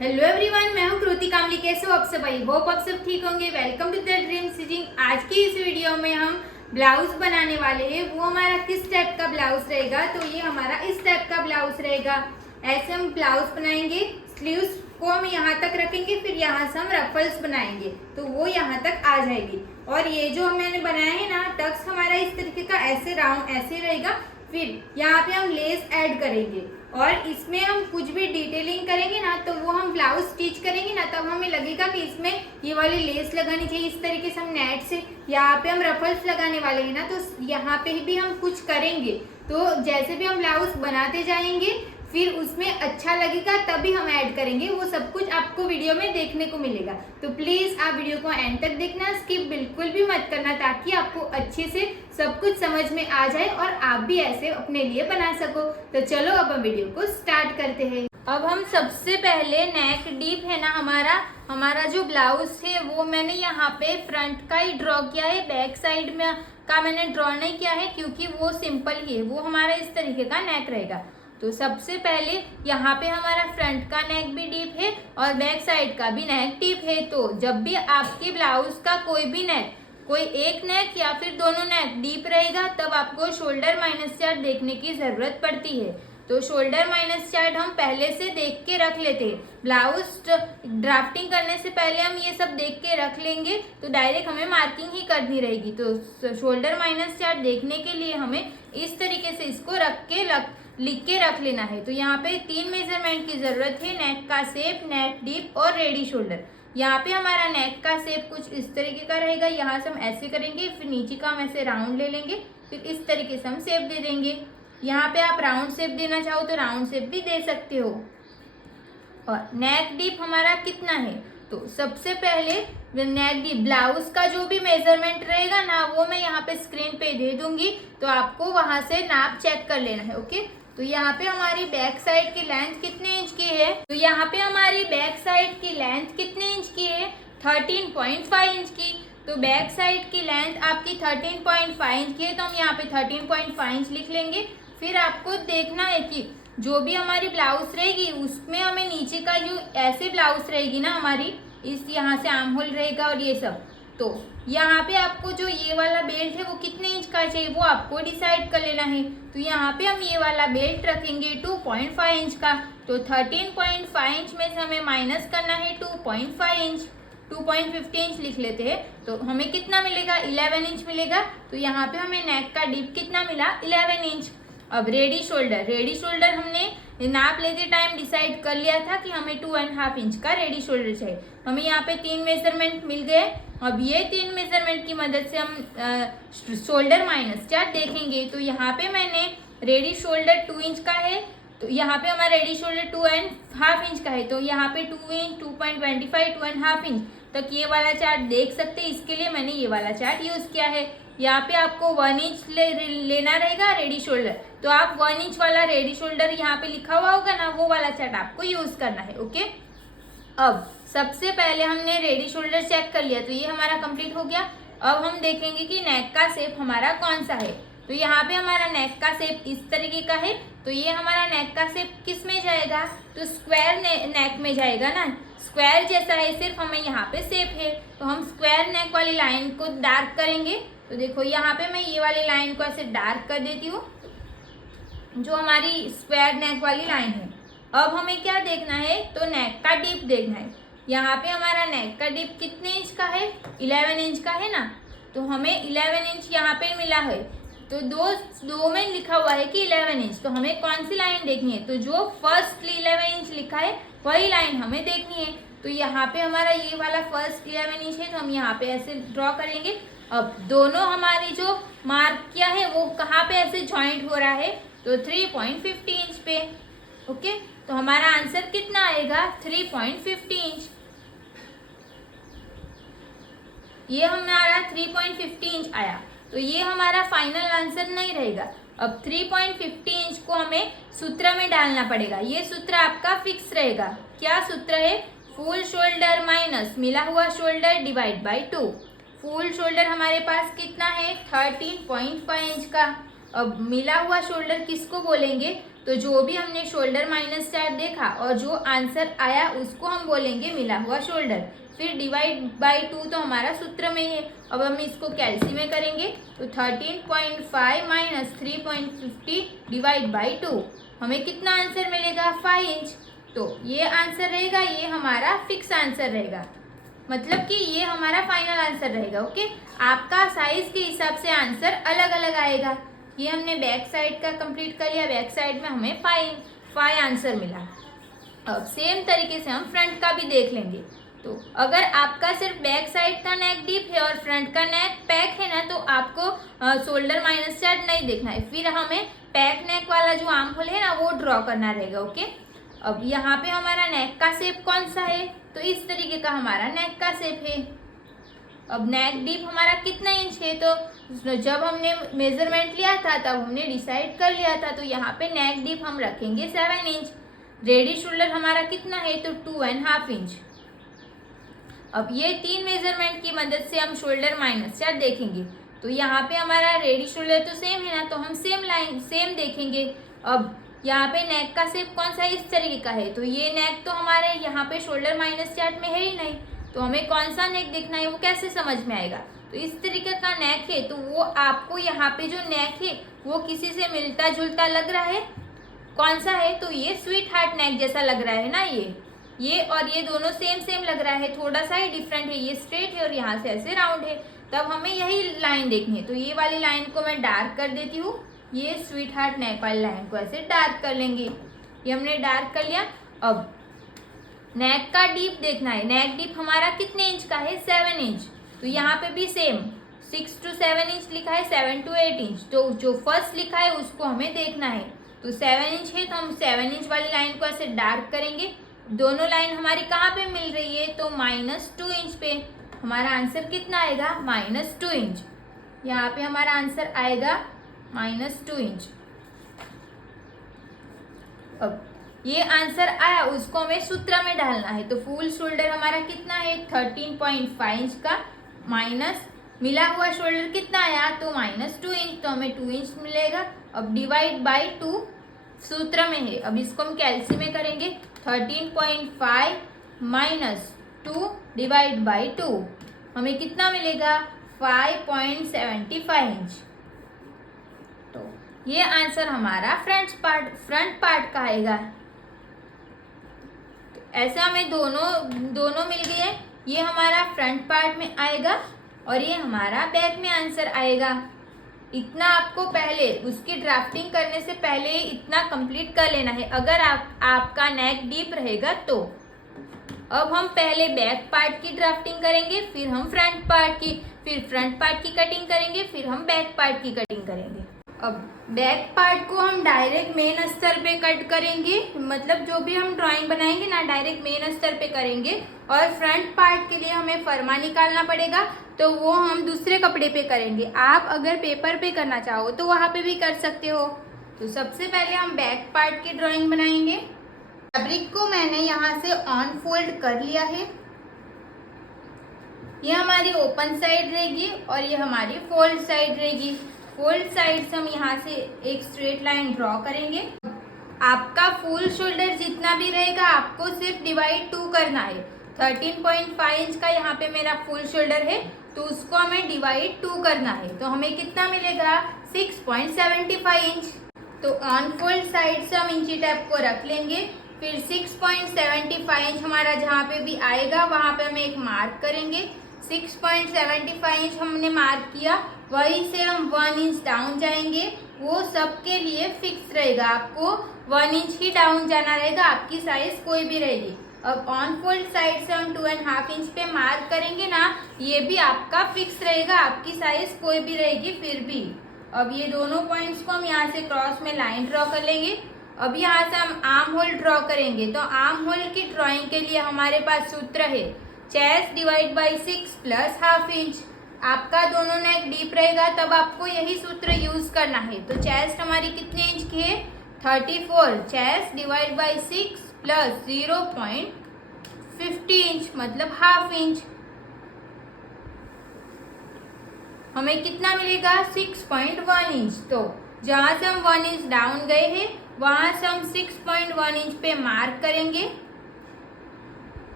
Hello everyone, मैं हूं कृति कामली। कैसे हो आप सब? आई होप आप सब ठीक होंगे। Welcome to the dream stitching. आज की इस वीडियो में हम ब्लाउज बनाने वाले हैं। वो हमारा किस टाइप का ब्लाउज रहेगा? तो ये हमारा इस टाइप का ब्लाउज रहेगा। ऐसे हम ब्लाउज बनाएंगे। स्लीव्स को हम यहाँ तक रखेंगे, फिर यहाँ से हम रफल्स बनाएंगे तो वो यहाँ तक आ जाएगी। और ये जो मैंने बनाया है ना, टक्स हमारा इस तरीके का ऐसे राउंड ऐसे रहेगा। फिर यहाँ पे हम लेस ऐड करेंगे और इसमें हम कुछ भी डिटेलिंग करेंगे ना, तो वो हम ब्लाउज स्टिच करेंगे ना, तब हमें लगेगा कि इसमें ये वाली लेस लगानी चाहिए। इस तरीके से हम नेट से यहाँ पे हम रफल्स लगाने वाले हैं ना, तो यहाँ पे भी हम कुछ करेंगे। तो जैसे भी हम ब्लाउज बनाते जाएंगे, फिर उसमें अच्छा लगेगा तभी हम ऐड करेंगे। वो सब कुछ आपको वीडियो में देखने को मिलेगा। तो प्लीज आप वीडियो को एंड तक देखना, स्किप बिल्कुल भी मत करना, ताकि आपको अच्छे से सब कुछ समझ में आ जाए और आप भी ऐसे अपने लिए बना सको। तो चलो अब हम वीडियो को स्टार्ट करते हैं। अब हम सबसे पहले नेक डीप है ना, हमारा जो ब्लाउज है वो मैंने यहाँ पे फ्रंट का ही ड्रॉ किया है। बैक साइड में का मैंने ड्रॉ नहीं किया है, क्योंकि वो सिंपल ही है। वो हमारा इस तरीके का नेक रहेगा। तो सबसे पहले यहाँ पे हमारा फ्रंट का नेक भी डीप है और बैक साइड का भी नेक डीप है। तो जब भी आपके ब्लाउज का कोई भी नेक, कोई एक नेक या फिर दोनों नेक डीप रहेगा, तब आपको शोल्डर माइनस चार्ट देखने की जरूरत पड़ती है। तो शोल्डर माइनस चार्ट हम पहले से देख के रख लेते हैं। ब्लाउज ड्राफ्टिंग करने से पहले हम ये सब देख के रख लेंगे, तो डायरेक्ट हमें मार्किंग ही करनी रहेगी। तो शोल्डर माइनस चार्ट देखने के लिए हमें इस तरीके से इसको लिख के रख लेना है। तो यहाँ पे 3 मेजरमेंट की जरूरत है: नेक का शेप, नेक डीप और रेडी शोल्डर। यहाँ पे हमारा नेक का शेप कुछ इस तरीके का रहेगा। यहाँ से हम ऐसे करेंगे, फिर नीचे का हम ऐसे राउंड ले लेंगे, फिर इस तरीके से हम शेप दे देंगे। यहाँ पे आप राउंड शेप देना चाहो तो राउंड शेप भी दे सकते हो। और नेक डीप हमारा कितना है? तो सबसे पहले नेक डीप ब्लाउज का जो भी मेजरमेंट रहेगा ना, वो मैं यहाँ पे स्क्रीन पे दे दूंगी, तो आपको वहां से नाप चेक कर लेना है। ओके, तो यहाँ पे हमारी बैक साइड की लेंथ कितने इंच की है? तो यहाँ पे हमारी बैक साइड की लेंथ कितने इंच की है? 13.5 इंच की। तो बैक साइड की लेंथ आपकी 13.5 इंच की है, तो हम यहाँ पे 13.5 इंच लिख लेंगे। फिर आपको देखना है कि जो भी हमारी ब्लाउज रहेगी, उसमें हमें नीचे का जो ऐसे ब्लाउज रहेगी ना हमारी, इस यहाँ से आर्म होल रहेगा और ये सब, तो यहाँ पे आपको जो ये वाला बेल्ट है वो कितने इंच का चाहिए वो आपको डिसाइड कर लेना है। तो यहाँ पे हम ये वाला बेल्ट रखेंगे 2.5 इंच का। तो 13.5 इंच में से हमें माइनस करना है 2.5 इंच। 2.50 इंच लिख लेते हैं, तो हमें कितना मिलेगा? 11 इंच मिलेगा। तो यहाँ पे हमें नेक का डीप कितना मिला? 11 इंच। अब रेडी शोल्डर हमने नाप लेते टाइम डिसाइड कर लिया था कि हमें 2.5 इंच का रेडी शोल्डर चाहिए। हमें यहाँ पे 3 मेजरमेंट मिल गए। अब ये 3 मेजरमेंट की मदद से हम शोल्डर माइनस चार्ट देखेंगे। तो यहाँ पे मैंने रेडी शोल्डर 2 इंच का है, तो यहाँ पे हमारा रेडी शोल्डर 2.5 इंच का है। तो यहाँ पे 2 इंच, 2.25, 2.5 इंच तक ये वाला चार्ट देख सकते हैं। इसके लिए मैंने ये वाला चार्ट यूज किया है। यहाँ पे आपको 1 इंच लेना रहेगा रेडी शोल्डर, तो आप 1 इंच वाला रेडी शोल्डर यहाँ पे लिखा हुआ होगा ना, वो वाला चार्ट आपको यूज करना है। ओके, अब सबसे पहले हमने रेडी शोल्डर चेक कर लिया, तो ये हमारा कंप्लीट हो गया। अब हम देखेंगे कि नेक का शेप हमारा कौन सा है। तो यहाँ पे हमारा नेक का शेप इस तरीके का है। तो ये हमारा नेक का शेप किस में जाएगा? तो स्क्वायर नेक में जाएगा ना। स्क्वायर जैसा है, सिर्फ हमें यहाँ पे शेप है, तो हम स्क्वायर नेक वाली लाइन को डार्क करेंगे। तो देखो यहाँ पे मैं ये वाली लाइन को ऐसे डार्क कर देती हूँ, जो हमारी स्क्वायर नेक वाली लाइन है। अब हमें क्या देखना है? तो नेक का डीप देखना है। यहाँ पे हमारा नेक का डीप कितने इंच का है? 11 इंच का है ना। तो हमें 11 इंच यहाँ पे मिला है। तो दो में लिखा हुआ है कि 11 इंच, तो हमें कौन सी लाइन देखनी है? तो जो फर्स्ट 11 इंच लिखा है वही लाइन हमें देखनी है। तो यहाँ पे हमारा ये वाला फर्स्ट 11 इंच है, तो हम यहाँ पे ऐसे ड्रॉ करेंगे। अब दोनों हमारी जो मार्क किया है वो कहाँ पे ऐसे ज्वाइंट हो रहा है? तो 3.50 इंच पे। ओके, तो हमारा आंसर कितना आएगा? 3.50 इंच। ये हमारा 3.50 इंच आया। तो ये हमारा फाइनल आंसर नहीं रहेगा। अब 3.50 इंच को हमें सूत्र में डालना पड़ेगा। ये सूत्र आपका फिक्स रहेगा। क्या सूत्र है? फुल शोल्डर माइनस मिला हुआ shoulder divide by 2। Full shoulder हमारे पास कितना है? 13.5 इंच का। अब मिला हुआ शोल्डर किसको बोलेंगे? तो जो भी हमने शोल्डर माइनस चार्ट देखा और जो आंसर आया उसको हम बोलेंगे मिला हुआ शोल्डर। फिर डिवाइड बाई 2 तो हमारा सूत्र में ही है। अब हम इसको कैलसी में करेंगे तो 13.5 माइनस 3.50 डिवाइड बाई 2 हमें कितना आंसर मिलेगा 5 इंच। तो ये आंसर रहेगा, ये हमारा फिक्स आंसर रहेगा, मतलब कि ये हमारा फाइनल आंसर रहेगा। ओके, आपका साइज के हिसाब से आंसर अलग अलग आएगा। ये हमने बैक साइड का कंप्लीट कर लिया, बैक साइड में हमें 5 आंसर मिला। अब सेम तरीके से हम फ्रंट का भी देख लेंगे। तो अगर आपका सिर्फ बैक साइड का नेक डीप है और फ्रंट का नेक पैक है ना, तो आपको शोल्डर माइनस चार्ट नहीं देखना है, फिर हमें पैक नेक वाला जो आर्म होल है ना वो ड्रॉ करना रहेगा। ओके, अब यहाँ पे हमारा नेक का शेप कौन सा है, तो इस तरीके का हमारा नेक का शेप है। अब नेक डीप हमारा कितना इंच है, तो जब हमने मेजरमेंट लिया था तब हमने डिसाइड कर लिया था, तो यहाँ पे नेक डीप हम रखेंगे 7 इंच। रेडी शोल्डर हमारा कितना है, तो 2.5 इंच। अब ये 3 मेजरमेंट की मदद से हम शोल्डर माइनस चार्ट देखेंगे। तो यहाँ पे हमारा रेडी शोल्डर तो सेम है ना, तो हम सेम देखेंगे। अब यहाँ पे नेक का शेप कौन सा इस तरीके का है, तो ये नेक तो हमारे यहाँ पे शोल्डर माइनस चार्ट में है ही नहीं, तो हमें कौन सा नेक देखना है वो कैसे समझ में आएगा। तो इस तरीके का नेक है, तो वो आपको यहाँ पे जो नेक है वो किसी से मिलता जुलता लग रहा है, कौन सा है, तो ये स्वीट हार्ट नेक जैसा लग रहा है ना। ये और ये दोनों सेम लग रहा है, थोड़ा सा ही डिफरेंट है, ये स्ट्रेट है और यहाँ से ऐसे राउंड है, तब हमें यही लाइन देखनी है। तो ये वाली लाइन को मैं डार्क कर देती हूँ, ये स्वीट हार्ट नेक वाली लाइन को ऐसे डार्क कर लेंगे। ये हमने डार्क कर लिया। अब नेक का डीप देखना है, नेक डीप हमारा कितने इंच का है, 7 इंच। तो यहाँ पे भी सेम 6 to 7 इंच लिखा है, 7 to 8 इंच। तो जो फर्स्ट लिखा है उसको हमें देखना है, तो 7 इंच है, तो हम 7 इंच वाली लाइन को ऐसे डार्क करेंगे। दोनों लाइन हमारी कहाँ पे मिल रही है, तो -2 इंच पे। हमारा आंसर कितना आएगा, -2 इंच। यहाँ पे हमारा आंसर आएगा -2 इंच। अब ये आंसर आया, उसको हमें सूत्र में डालना है। तो फुल शोल्डर हमारा कितना है, 13.5 इंच का, माइनस मिला हुआ शोल्डर कितना आया, तो -2 इंच, तो हमें 2 इंच मिलेगा। अब डिवाइड बाई 2 सूत्र में है, अब इसको हम कैलसी में करेंगे। 13.5 माइनस 2 डिवाइड बाई 2 हमें कितना मिलेगा, 5.75 इंच। तो ये आंसर हमारा फ्रंट पार्ट का आएगा। तो ऐसे हमें दोनों मिल गए, ये हमारा फ्रंट पार्ट में आएगा और ये हमारा बैक में आंसर आएगा। इतना आपको पहले उसकी ड्राफ्टिंग करने से पहले इतना कंप्लीट कर लेना है, अगर आपका नेक डीप रहेगा तो। अब हम पहले बैक पार्ट की ड्राफ्टिंग करेंगे, फिर हम फ्रंट पार्ट की, फिर फ्रंट पार्ट की कटिंग करेंगे, फिर हम बैक पार्ट की कटिंग करेंगे। अब बैक पार्ट को हम डायरेक्ट मेन अस्तर पे कट करेंगे, मतलब जो भी हम ड्राइंग बनाएंगे ना डायरेक्ट मेन अस्तर पे करेंगे। और फ्रंट पार्ट के लिए हमें फरमा निकालना पड़ेगा, तो वो हम दूसरे कपड़े पे करेंगे। आप अगर पेपर पे करना चाहो तो वहाँ पे भी कर सकते हो। तो सबसे पहले हम बैक पार्ट की ड्राइंग बनाएंगे। फैब्रिक को मैंने यहाँ से ऑन फोल्ड कर लिया है, ये हमारी ओपन साइड रहेगी और ये हमारी फोल्ड साइड रहेगी। फोल्ड साइड से हम यहाँ से एक स्ट्रेट लाइन ड्रॉ करेंगे। आपका फुल शोल्डर जितना भी रहेगा आपको सिर्फ डिवाइड 2 करना है। 13.5 इंच का यहाँ पे मेरा फुल शोल्डर है, तो उसको हमें डिवाइड 2 करना है, तो हमें कितना मिलेगा, 6.75 इंच। तो ऑन फोल्ड साइड से हम इंची टेप को रख लेंगे, फिर 6.75 इंच हमारा जहाँ पे भी आएगा वहाँ पे हम एक मार्क करेंगे। 6.75 इंच हमने मार्क किया, वहीं से हम 1 इंच डाउन जाएंगे। वो सबके लिए फिक्स रहेगा, आपको 1 इंच ही डाउन जाना रहेगा, आपकी साइज कोई भी रहेगी। अब ऑन फोल्ड साइड से हम 2.5 इंच पे मार्क करेंगे ना, ये भी आपका फिक्स रहेगा, आपकी साइज कोई भी रहेगी फिर भी। अब ये दोनों पॉइंट्स को हम यहाँ से क्रॉस में लाइन ड्रॉ कर लेंगे। अब यहाँ से हम आर्म होल ड्रॉ करेंगे। तो आर्म होल की ड्राइंग के लिए हमारे पास सूत्र है chest divide by 6 plus half inch. आपका दोनों नेक डीप रहेगा तब आपको यही सूत्र यूज करना है। तो चेस्ट हमारी कितने इंच की है, 34। Chest divide by 6 plus 0.50 inch मतलब हाफ इंच, हमें कितना मिलेगा, 6.1 इंच। तो जहाँ से हम 1 इंच डाउन गए हैं वहां से हम 6.1 इंच पे मार्क करेंगे।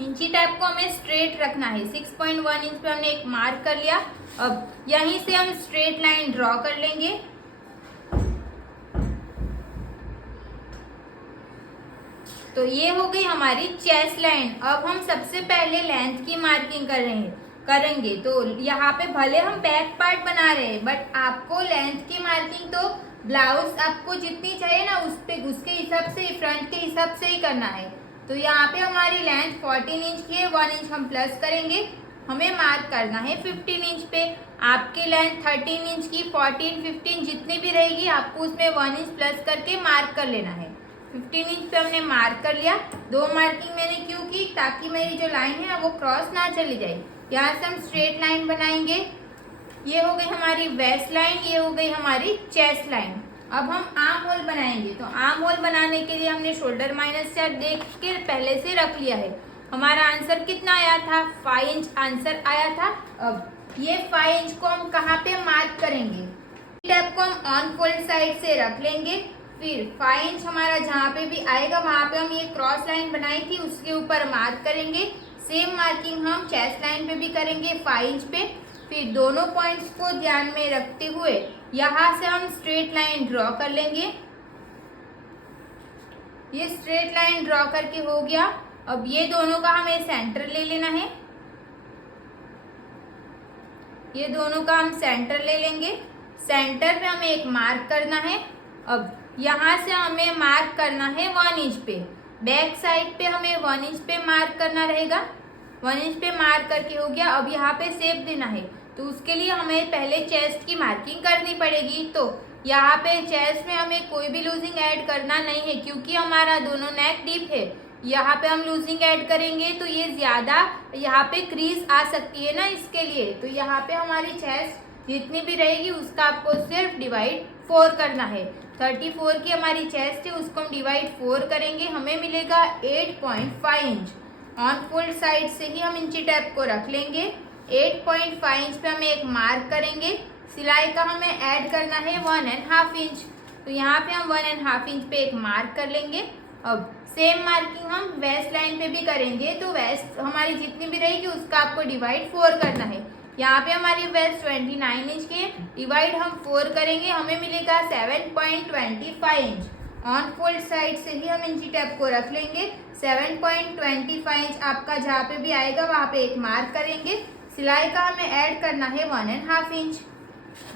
इंची टेप को हमें स्ट्रेट रखना है। 6.1 इंच पे हमने एक मार्क कर लिया। अब यहीं से हम स्ट्रेट लाइन ड्रॉ कर लेंगे। तो ये हो गई हमारी चेस्ट लाइन। अब हम सबसे पहले लेंथ की मार्किंग करेंगे। तो यहाँ पे भले हम बैक पार्ट बना रहे हैं, बट आपको लेंथ की मार्किंग तो ब्लाउज आपको जितनी चाहिए ना उसके हिसाब से, फ्रंट के हिसाब से ही करना है। तो यहाँ पे हमारी लेंथ 14 इंच की है, 1 इंच हम प्लस करेंगे। हमें मार्क करना है 15 इंच पे। आपकी लेंथ 13 इंच की, 14, 15 जितनी भी रहेगी आपको उसमें 1 इंच प्लस करके मार्क कर लेना है। 15 इंच पे हमने मार्क कर लिया। दो मार्किंग मैंने क्यों की, ताकि मेरी जो लाइन है वो क्रॉस ना चली जाए। यहाँ से हम स्ट्रेट लाइन बनाएंगे। ये हो गई हमारी वेस्ट लाइन, ये हो गई हमारी चेस्ट लाइन। अब हम आर्म होल बनाएंगे। तो आर्म होल बनाने के लिए हमने शोल्डर -4 देख के पहले से रख लिया है। हमारा आंसर कितना आया था, 5 इंच आंसर आया था। अब ये 5 इंच को हम कहाँ पे मार्क करेंगे, टेप को हम ऑन फोल्ड साइड से रख लेंगे। फिर 5 इंच हमारा जहाँ पे भी आएगा वहां पे हम ये क्रॉस लाइन बनाई थी उसके ऊपर मार्क करेंगे। सेम मार्किंग हम चेस्ट लाइन पे भी करेंगे 5 इंच पे। फिर दोनों पॉइंट्स को ध्यान में रखते हुए यहाँ से हम स्ट्रेट लाइन ड्रॉ कर लेंगे। ये स्ट्रेट लाइन ड्रॉ करके हो गया। अब ये दोनों का हमें सेंटर ले लेना है। ये दोनों का हम सेंटर ले लेंगे। सेंटर पे हमें एक मार्क करना है। अब यहाँ से हमें मार्क करना है 1 इंच पे। बैक साइड पे हमें 1 इंच पे मार्क करना रहेगा। 1 इंच पे मार्क करके हो गया। अब यहाँ पे शेप देना है, तो उसके लिए हमें पहले चेस्ट की मार्किंग करनी पड़ेगी। तो यहाँ पे चेस्ट में हमें कोई भी लूजिंग ऐड करना नहीं है, क्योंकि हमारा दोनों नेक डीप है। यहाँ पे हम लूजिंग ऐड करेंगे तो ये ज़्यादा यहाँ पे क्रीज आ सकती है ना, इसके लिए। तो यहाँ पे हमारी चेस्ट जितनी भी रहेगी उसका आपको सिर्फ डिवाइड 4 करना है। 34 की हमारी चेस्ट है, उसको हम डिवाइड 4 करेंगे, हमें मिलेगा 8.5 इंच। ऑन फोल्ड साइड से ही हम इंची टेप को रख लेंगे। 8.5 इंच पे हम एक मार्क करेंगे। सिलाई का हमें ऐड करना है 1.5 इंच। तो यहाँ पे हम 1.5 इंच पे एक मार्क कर लेंगे। अब सेम मार्किंग हम वेस्ट लाइन पे भी करेंगे। तो वेस्ट हमारी जितनी भी रहेगी उसका आपको डिवाइड 4 करना है। यहाँ पे हमारी वेस्ट 29 इंच की है, डिवाइड हम 4 करेंगे, हमें मिलेगा 7.25 इंच। ऑन फोल्ड साइड से ही हम इंची टेप को रख लेंगे। 7.25 इंच आपका जहाँ पे भी आएगा वहाँ पे एक मार्क करेंगे। सिलाई का हमें ऐड करना है 1.5 इंच।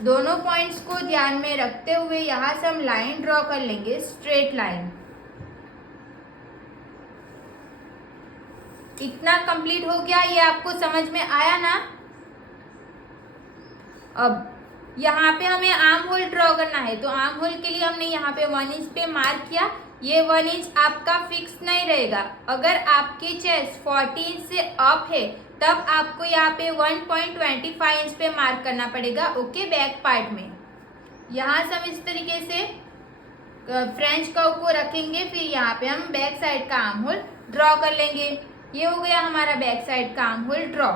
दोनों पॉइंट्स को ध्यान में रखते हुए यहाँ से हम लाइन ड्रॉ कर लेंगे, स्ट्रेट लाइन। इतना कंप्लीट हो गया, ये आपको समझ में आया ना। अब यहाँ पे हमें आर्म होल ड्रॉ करना है। तो आर्म होल के लिए हमने यहाँ पे 1 इंच पे मार्क किया। ये 1 इंच आपका फिक्स नहीं रहेगा। अगर आपकी चेस्ट 14 से अप है तब आपको यहाँ पे 1.25 इंच पे मार्क करना पड़ेगा, ओके, बैक पार्ट में। यहाँ से हम इस तरीके से फ्रेंच कर्व को रखेंगे। फिर यहाँ पे हम बैक साइड का आर्म होल ड्रॉ कर लेंगे। ये हो गया हमारा बैक साइड का आर्म होल ड्रॉ।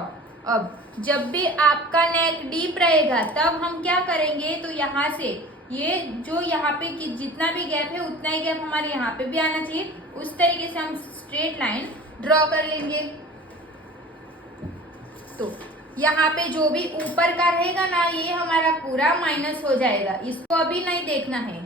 अब जब भी आपका नेक डीप रहेगा तब हम क्या करेंगे, तो यहाँ से ये जो यहाँ पे जितना भी गैप है उतना ही गैप हमारे यहाँ पे भी आना चाहिए। उस तरीके से हम स्ट्रेट लाइन ड्रॉ कर लेंगे। तो यहाँ पे जो भी ऊपर का रहेगा ना, ये हमारा पूरा माइनस हो जाएगा, इसको अभी नहीं देखना है,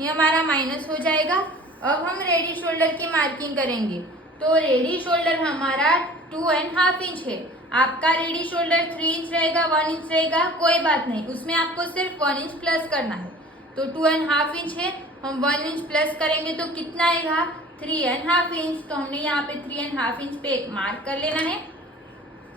ये हमारा माइनस हो जाएगा। अब हम रेडी शोल्डर की मार्किंग करेंगे। तो रेडी शोल्डर हमारा 2.5 इंच है। आपका रेडी शोल्डर 3 इंच रहेगा, 1 इंच रहेगा, कोई बात नहीं, उसमें आपको सिर्फ 1 इंच प्लस करना है। तो 2.5 इंच है, हम 1 इंच प्लस करेंगे तो कितना आएगा, 3.5 इंच। तो हमने यहाँ पे 3.5 इंच पे एक मार्क कर लेना है।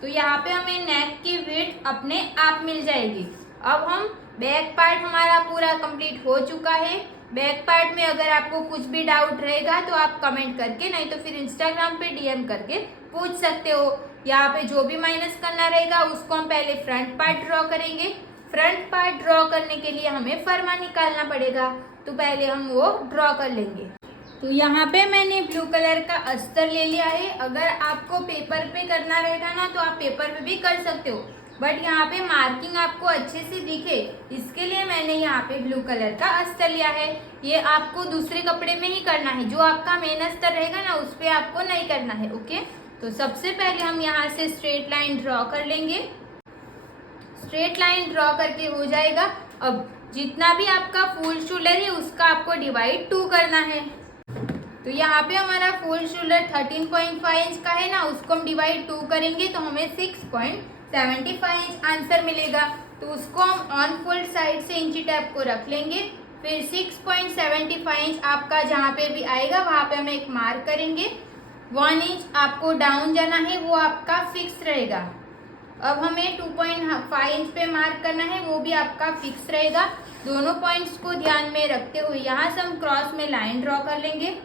तो यहाँ पे हमें नेक की विड्थ अपने आप मिल जाएगी। अब हम बैक पार्ट हमारा पूरा कंप्लीट हो चुका है। बैक पार्ट में अगर आपको कुछ भी डाउट रहेगा तो आप कमेंट करके, नहीं तो फिर इंस्टाग्राम पे डीएम करके पूछ सकते हो। यहाँ पे जो भी माइनस करना रहेगा उसको हम पहले फ्रंट पार्ट ड्रॉ करेंगे। फ्रंट पार्ट ड्रॉ करने के लिए हमें फरमा निकालना पड़ेगा, तो पहले हम वो ड्रॉ कर लेंगे। तो यहाँ पे मैंने ब्लू कलर का अस्तर ले लिया है। अगर आपको पेपर पे करना रहेगा ना तो आप पेपर पे भी कर सकते हो, बट यहाँ पे मार्किंग आपको अच्छे से दिखे इसके लिए मैंने यहाँ पे ब्लू कलर का अस्तर लिया है। ये आपको दूसरे कपड़े में ही करना है, जो आपका मेन अस्तर रहेगा ना उस पर आपको नहीं करना है। ओके, तो सबसे पहले हम यहाँ से स्ट्रेट लाइन ड्रॉ कर लेंगे। स्ट्रेट लाइन ड्रॉ करके हो जाएगा। अब जितना भी आपका फुल शोल्डर है उसका आपको डिवाइड 2 करना है। तो यहाँ पे हमारा फुल शोल्डर 13.5 इंच का है ना, उसको हम डिवाइड 2 करेंगे तो हमें 6.75 इंच आंसर मिलेगा। तो उसको हम ऑन फोल्ड साइड से इंची टैप को रख लेंगे। फिर 6.75 इंच आपका जहाँ पे भी आएगा वहाँ पे हम एक मार्क करेंगे। 1 इंच आपको डाउन जाना है, वो आपका फिक्स रहेगा। अब हमें 2.5 इंच पे मार्क करना है, वो भी आपका फिक्स रहेगा। दोनों पॉइंट्स को ध्यान में रखते हुए यहाँ से हम क्रॉस में लाइन ड्रॉ कर लेंगे।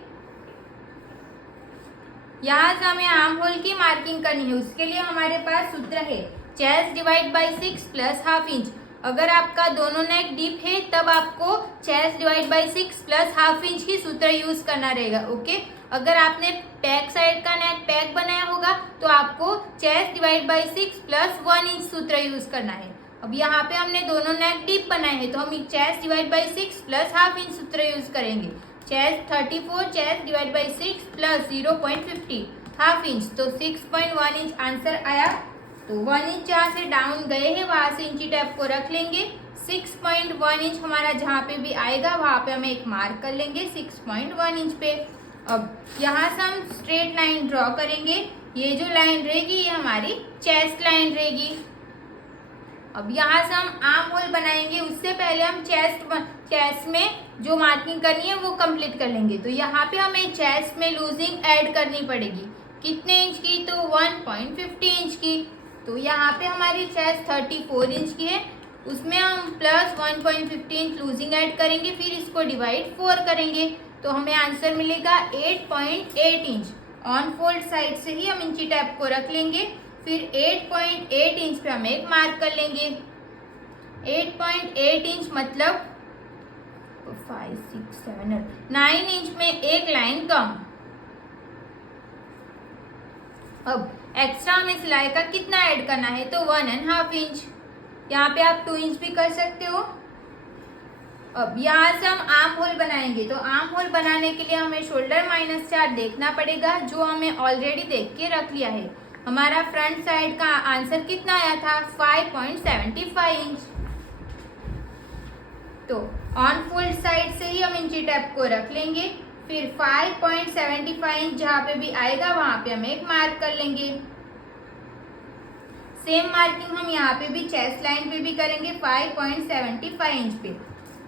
यहाँ से हमें आर्म होल की मार्किंग करनी है। उसके लिए हमारे पास सूत्र है chest divide by 6 plus half inch. अगर आपका दोनों नेक डीप है तब आपको chest divide by 6 plus half inch ही सूत्र यूज करना रहेगा। ओके, अगर आपने बैक साइड का नेक पैक बनाया होगा तो आपको chest divide by 6 plus 1 inch सूत्र यूज करना है। अब यहाँ पे हमने दोनों नेक डीप बनाए हैं तो हम chest divide by 6 plus half inch सूत्र यूज करेंगे। Chest 34, chest divide by 6 plus 0.50 half inch, तो 6.1 इंच आंसर आया। तो 1 इंच जहाँ से डाउन गए हैं वहाँ से इंची टैप को रख लेंगे। 6.1 इंच हमारा जहाँ पे भी आएगा वहाँ पे हम एक मार्क कर लेंगे 6.1 इंच पे। अब यहाँ से हम स्ट्रेट लाइन ड्रॉ करेंगे। ये जो लाइन रहेगी ये हमारी चेस्ट लाइन रहेगी। अब यहाँ से हम आर्म होल बनाएंगे। उससे पहले हम चेस्ट में जो मार्किंग करनी है वो कंप्लीट कर लेंगे। तो यहाँ पे हमें चेस्ट में लूजिंग ऐड करनी पड़ेगी। कितने इंच की? तो 1.50 इंच की। तो यहाँ पे हमारी चेस्ट 34 इंच की है, उसमें हम प्लस 1.50 इंच लूजिंग ऐड करेंगे। फिर इसको डिवाइड 4 करेंगे तो हमें आंसर मिलेगा 8.8 इंच। ऑन फोल्ड साइड से ही हम इंची टैप को रख लेंगे। फिर 8.8 इंच पे हम एक मार्क कर लेंगे। 8.8 इंच मतलब 5, 6, 7, 8, 9 इंच में एक लाइन कम। अब एक्स्ट्रा हमें सिलाई का कितना ऐड करना है? तो 1.5 इंच। यहाँ पे आप 2 इंच भी कर सकते हो। अब यहाँ से हम आर्म होल बनाएंगे। तो आर्म होल बनाने के लिए हमें शोल्डर -4 देखना पड़ेगा, जो हमें ऑलरेडी देख के रख लिया है। हमारा फ्रंट साइड का आंसर कितना आया था? 5.75 इंच। तो ऑन फोल्ड साइड से ही हम इंची टैप को रख लेंगे। फिर 5.75 इंच जहाँ पे भी आएगा वहाँ पे हम एक मार्क कर लेंगे। सेम मार्किंग हम यहाँ पे भी चेस्ट लाइन पे भी करेंगे 5.75 इंच पे।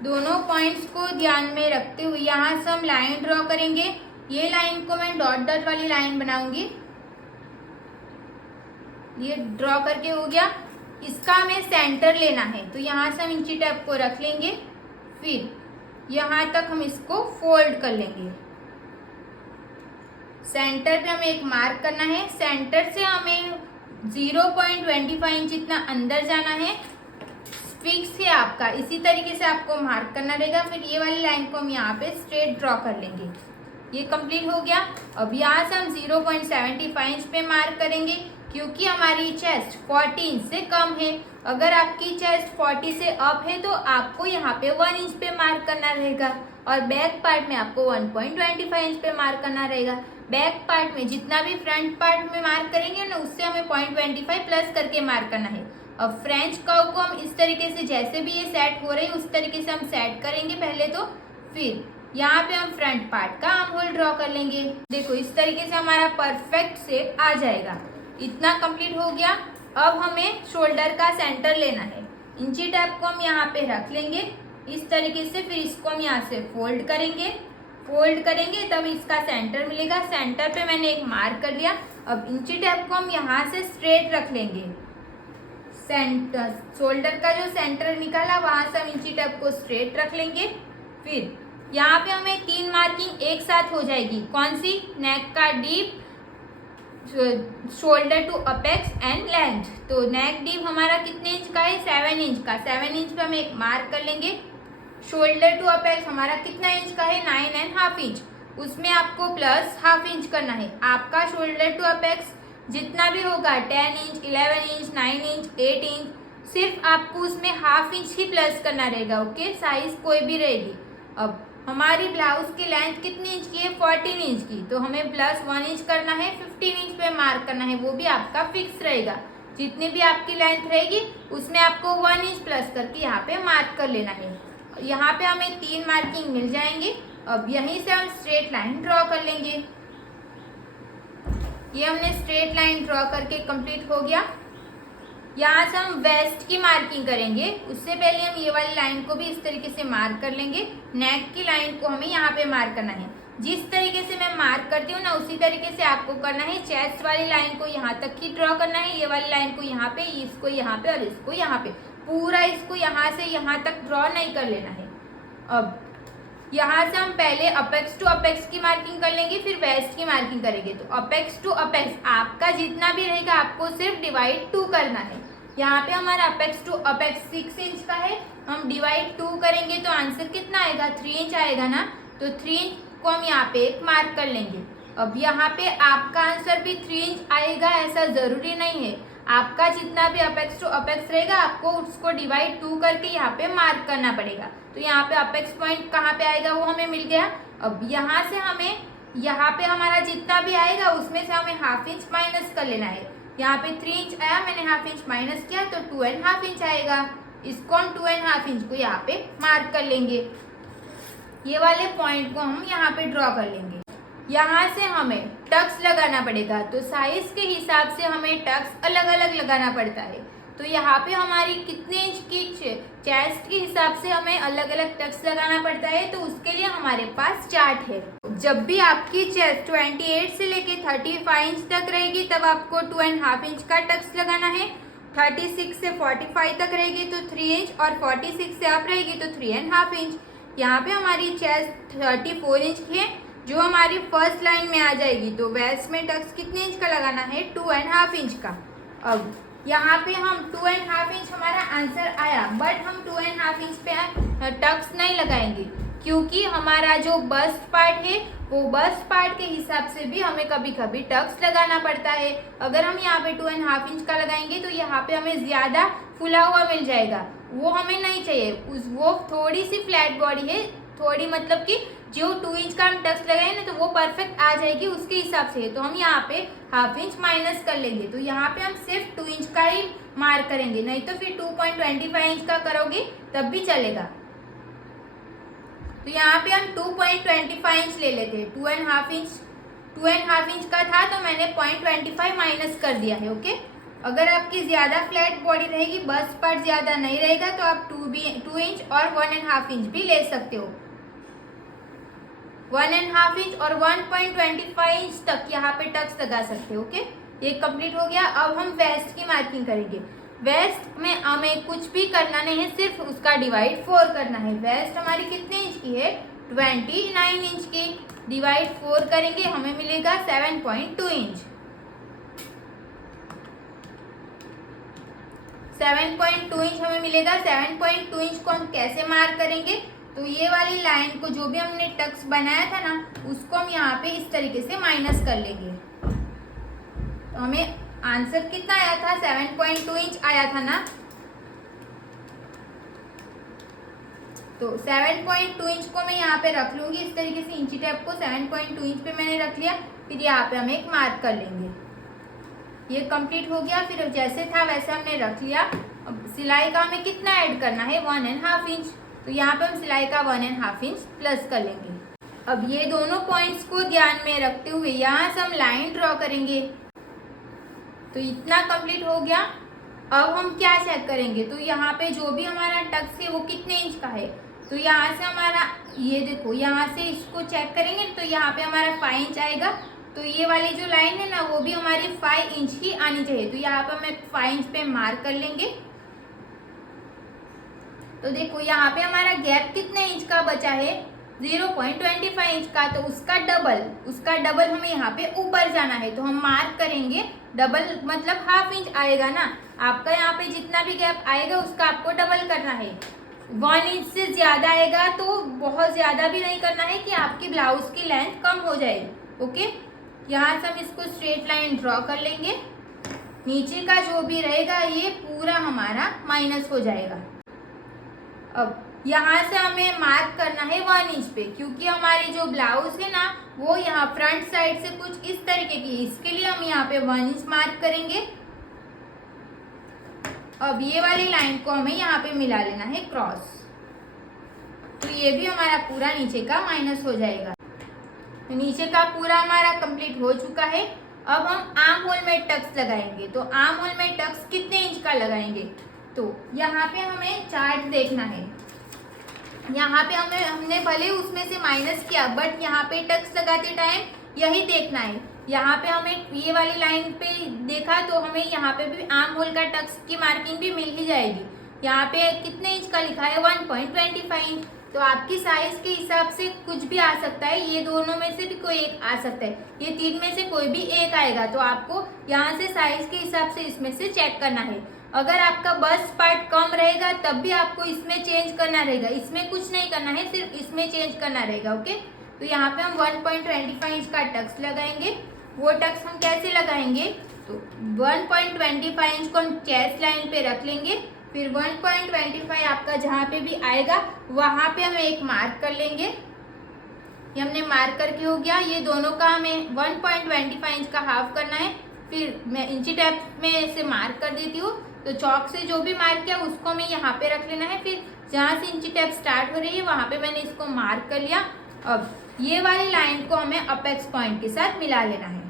दोनों पॉइंट्स को ध्यान में रखते हुए यहाँ से हम लाइन ड्रॉ करेंगे। ये लाइन को मैं डॉट डॉट वाली लाइन बनाऊंगी। ये ड्रॉ करके हो गया। इसका हमें सेंटर लेना है तो यहाँ से हम इंची टैप को रख लेंगे। फिर यहाँ तक हम इसको फोल्ड कर लेंगे। सेंटर पे हमें एक मार्क करना है। सेंटर से हमें 0.25 इंच इतना अंदर जाना है। फिक्स है आपका, इसी तरीके से आपको मार्क करना रहेगा। फिर ये वाली लाइन को हम यहाँ पे स्ट्रेट ड्रॉ कर लेंगे। ये कंप्लीट हो गया। अब यहाँ से हम 0.75 इंच पे मार्क करेंगे क्योंकि हमारी चेस्ट 40 इंच से कम है। अगर आपकी चेस्ट 40 से अप है तो आपको यहाँ पे 1 इंच पे मार्क करना रहेगा और बैक पार्ट में आपको 1.25 इंच पे मार्क करना रहेगा। बैक पार्ट में जितना भी फ्रंट पार्ट में मार्क करेंगे ना उससे हमें 0.25 प्लस करके मार्क करना है। अब फ्रेंच कर्व को हम इस तरीके से जैसे भी ये सेट हो रही है उस तरीके से हम सेट करेंगे पहले तो। फिर यहाँ पे हम फ्रंट पार्ट का आर्म होल ड्रॉ कर लेंगे। देखो इस तरीके से हमारा परफेक्ट शेप आ जाएगा। इतना कंप्लीट हो गया। अब हमें शोल्डर का सेंटर लेना है। इंची टैप को हम यहाँ पे रख लेंगे इस तरीके से। फिर इसको हम यहाँ से फोल्ड करेंगे तब इसका सेंटर मिलेगा। सेंटर पे मैंने एक मार्क कर दिया। अब इंची टैप को हम यहाँ से स्ट्रेट रख लेंगे। सेंटर शोल्डर का जो सेंटर निकाला वहां से हम इंची टैप को स्ट्रेट रख लेंगे। फिर यहाँ पे हमें 3 मार्किंग एक साथ हो जाएगी। कौन सी? नेक का deep, shoulder to apex and length. तो नेक डीप हमारा कितने इंच का है? 7 इंच का। 7 इंच पे हम एक मार्क कर लेंगे। शोल्डर टू अपेक्स हमारा कितना इंच का है? 9.5 इंच। उसमें आपको प्लस हाफ इंच करना है। आपका शोल्डर टू अपेक्स जितना भी होगा 10 इंच, 11 इंच, 9 इंच, 8 इंच, सिर्फ आपको उसमें हाफ इंच ही प्लस करना रहेगा। ओके, साइज कोई भी रहेगी। अब हमारी ब्लाउज की लेंथ कितनी इंच की है? 14 इंच की, तो हमें प्लस 1 इंच करना है, 15 इंच पे मार्क करना है, वो भी आपका फिक्स रहेगा। जितनी भी आपकी लेंथ रहेगी उसमें आपको 1 इंच प्लस करके यहाँ पे मार्क कर लेना है। यहाँ पे हमें 3 मार्किंग मिल जाएंगे। अब यहीं से हम स्ट्रेट लाइन ड्रॉ कर लेंगे। ये हमने स्ट्रेट लाइन ड्रॉ करके कंप्लीट हो गया। यहाँ से हम वेस्ट की मार्किंग करेंगे। उससे पहले हम ये वाली लाइन को भी इस तरीके से मार्क कर लेंगे। नेक की लाइन को हमें यहाँ पे मार्क करना है। जिस तरीके से मैं मार्क करती हूँ ना, उसी तरीके से आपको करना है। चेस्ट वाली लाइन को यहाँ तक ही ड्रॉ करना है, ये वाली लाइन को यहाँ पे, इसको यहाँ पे और इसको यहाँ पे, पूरा इसको यहाँ से यहाँ तक ड्रॉ नहीं कर लेना है। अब यहाँ से हम पहले अपेक्स टू अपेक्स की मार्किंग कर लेंगे, फिर वेस्ट की मार्किंग करेंगे। तो अपेक्स टू अपेक्स आपका जितना भी रहेगा आपको सिर्फ डिवाइड 2 करना है। यहाँ पे हमारा अपेक्स टू अपेक्स 6 इंच का है, हम डिवाइड 2 करेंगे तो आंसर कितना आएगा? 3 इंच आएगा ना। तो 3 इंच को हम यहाँ पे एक मार्क कर लेंगे। अब यहाँ पे आपका आंसर भी 3 इंच आएगा ऐसा जरूरी नहीं है। आपका जितना भी अपेक्स टू अपेक्स रहेगा आपको उसको डिवाइड 2 करके यहाँ पे मार्क करना पड़ेगा। तो यहाँ पे अपेक्स पॉइंट कहाँ पे आएगा वो हमें मिल गया। अब यहाँ से हमें यहाँ पे हमारा जितना भी आएगा उसमें से हमें हाफ इंच माइनस कर लेना है। यहाँ पे 3 इंच आया, मैंने हाफ इंच माइनस किया तो 2.5 इंच आएगा। इसको हम 2.5 इंच को यहाँ पे मार्क कर लेंगे। ये वाले पॉइंट को हम यहाँ पे ड्रॉ कर लेंगे। यहाँ से हमें टक्स लगाना पड़ेगा, तो साइज के हिसाब से हमें टक्स अलग अलग लगाना पड़ता है। तो यहाँ पे हमारी कितने इंच की चेस्ट के हिसाब से हमें अलग अलग टक्स लगाना पड़ता है, तो उसके लिए हमारे पास चार्ट है। जब भी आपकी चेस्ट 28 से लेके 35 इंच तक रहेगी तब आपको 2.5 इंच का टक्स लगाना है। 36 से 45 तक रहेगी तो 3 इंच, और 46 से अप रहेगी तो 3.5 इंच। यहाँ पे हमारी चेस्ट 34 इंच की है जो हमारी फर्स्ट लाइन में आ जाएगी। तो वेस्ट में टक्स कितने इंच का लगाना है? 2.5 इंच का। अब यहाँ पे हम 2.5 इंच हमारा आंसर आया, बट हम 2.5 इंच पे टक्स नहीं लगाएंगे क्योंकि हमारा जो बस्ट पार्ट है वो बस्ट पार्ट के हिसाब से भी हमें कभी कभी टक्स लगाना पड़ता है। अगर हम यहाँ पे 2.5 इंच का लगाएंगे तो यहाँ पे हमें ज़्यादा फुला हुआ मिल जाएगा, वो हमें नहीं चाहिए। वो थोड़ी सी फ्लैट बॉडी है, थोड़ी मतलब कि जो 2 इंच का हम टक्स लगाए ना तो वो परफेक्ट आ जाएगी उसके हिसाब से। तो हम यहाँ पे हाफ इंच माइनस कर लेंगे। तो यहाँ पे हम सिर्फ 2 इंच का ही मार्क करेंगे, नहीं तो फिर 2.25 इंच का करोगे तब भी चलेगा। तो यहाँ पे हम 2.25 इंच ले लेते हैं। 2.5 इंच का था तो मैंने 0.25 माइनस कर दिया है। ओके, अगर आपकी ज़्यादा फ्लैट बॉडी रहेगी, बस पार्ट ज़्यादा नहीं रहेगा, तो आप 2 इंच और 1.5 इंच भी ले सकते हो। 1.5 इंच और 1.25 इंच तक यहाँ पे टक्स लगा सकते हो। ओके, ये कंप्लीट हो गया। अब हम वेस्ट की मार्किंग करेंगे। वेस्ट में हमें कुछ भी करना नहीं है, सिर्फ उसका डिवाइड 4 करना है। वेस्ट हमारी कितने इंच की है? 29 इंच की। डिवाइड 4 करेंगे हमें मिलेगा 7.2 इंच। 7.2 इंच हमें मिलेगा। 7.2 इंच को हम कैसे मार्क करेंगे? तो ये वाली लाइन को जो भी हमने टक्स बनाया था ना उसको हम यहाँ पे इस तरीके से माइनस कर लेंगे। तो हमें आंसर कितना आया था? 7.2 इंच आया था ना। तो 7.2 इंच को मैं यहाँ पे रख लूंगी इस तरीके से। इंची टेप को 7.2 इंच पे मैंने रख लिया, फिर यहाँ पे हम एक मार्क कर लेंगे। ये कंप्लीट हो गया। फिर जैसे था वैसे हमने रख लिया। अब सिलाई का हमें कितना ऐड करना है? 1.5 इंच। तो यहाँ पे हम सिलाई का 1.5 इंच प्लस कर लेंगे। अब ये दोनों पॉइंट्स को ध्यान में रखते हुए यहाँ से हम लाइन ड्रॉ करेंगे। तो इतना कंप्लीट हो गया। अब हम क्या चेक करेंगे? तो यहाँ पे जो भी हमारा टक्स है वो कितने इंच का है? तो यहाँ से हमारा ये देखो, यहाँ से इसको चेक करेंगे तो यहाँ पे हमारा 5 इंच आएगा। तो ये वाली जो लाइन है ना वो भी हमारी 5 इंच ही आनी चाहिए। तो यहाँ पर हमें 5 इंच पे मार्क कर लेंगे। तो देखो यहाँ पे हमारा गैप कितने इंच का बचा है? 0.25 इंच का। तो उसका डबल हमें यहाँ पे ऊपर जाना है। तो हम मार्क करेंगे, डबल मतलब हाफ इंच आएगा ना। आपका यहाँ पे जितना भी गैप आएगा उसका आपको डबल करना है। 1 इंच से ज़्यादा आएगा तो बहुत ज़्यादा भी नहीं करना है कि आपकी ब्लाउज की लेंथ कम हो जाएगी। ओके, यहाँ से हम इसको स्ट्रेट लाइन ड्रॉ कर लेंगे। नीचे का जो भी रहेगा ये पूरा हमारा माइनस हो जाएगा। अब यहाँ से हमें मार्क करना है 1 इंच पे, क्योंकि हमारी जो ब्लाउज है ना वो यहाँ फ्रंट साइड से कुछ इस तरीके की, इसके लिए हम यहाँ पे 1 इंच मार्क करेंगे। अब ये वाली लाइन को हमें यहाँ पे मिला लेना है क्रॉस, तो ये भी हमारा पूरा नीचे का माइनस हो जाएगा। तो नीचे का पूरा हमारा कंप्लीट हो चुका है। अब हम आर्म होल में टक्स लगाएंगे। तो आर्म होल में टक्स कितने इंच का लगाएंगे, तो यहाँ पे हमें चार्ट देखना है। यहाँ पे हमने भले उसमें से माइनस किया, बट यहाँ पे टक्स लगाते टाइम यही देखना है। यहाँ पे हमें ये वाली लाइन पे देखा तो हमें यहाँ पे भी आर्म होल का टक्स की मार्किंग भी मिल ही जाएगी। यहाँ पे कितने इंच का लिखा है 1.25 इंच। तो आपकी साइज के हिसाब से कुछ भी आ सकता है, ये दोनों में से भी कोई एक आ सकता है, ये 3 में से कोई भी एक आएगा। तो आपको यहाँ से साइज के हिसाब से इसमें से चेक करना है। अगर आपका बस्ट पार्ट कम रहेगा तब भी आपको इसमें चेंज करना रहेगा, इसमें कुछ नहीं करना है, सिर्फ इसमें चेंज करना रहेगा। ओके, तो यहाँ पे हम 1.25 इंच का टक्स लगाएंगे। वो टक्स हम कैसे लगाएंगे, तो 1.25 इंच को हम चेस्ट लाइन पे रख लेंगे। फिर 1.25 आपका जहाँ पे भी आएगा वहाँ पे हम एक मार्क कर लेंगे। ये हमने मार्क करके हो गया। ये दोनों का हमें 1.25 इंच का हाफ करना है। फिर मैं इंची टेप में से मार्क कर देती हूँ। तो चौक से जो भी मार्क किया उसको हमें यहाँ पे रख लेना है। फिर जहाँ से इंची टेप स्टार्ट हो रही है वहाँ पे मैंने इसको मार्क कर लिया। अब ये वाली लाइन को हमें अपेक्स पॉइंट के साथ मिला लेना है।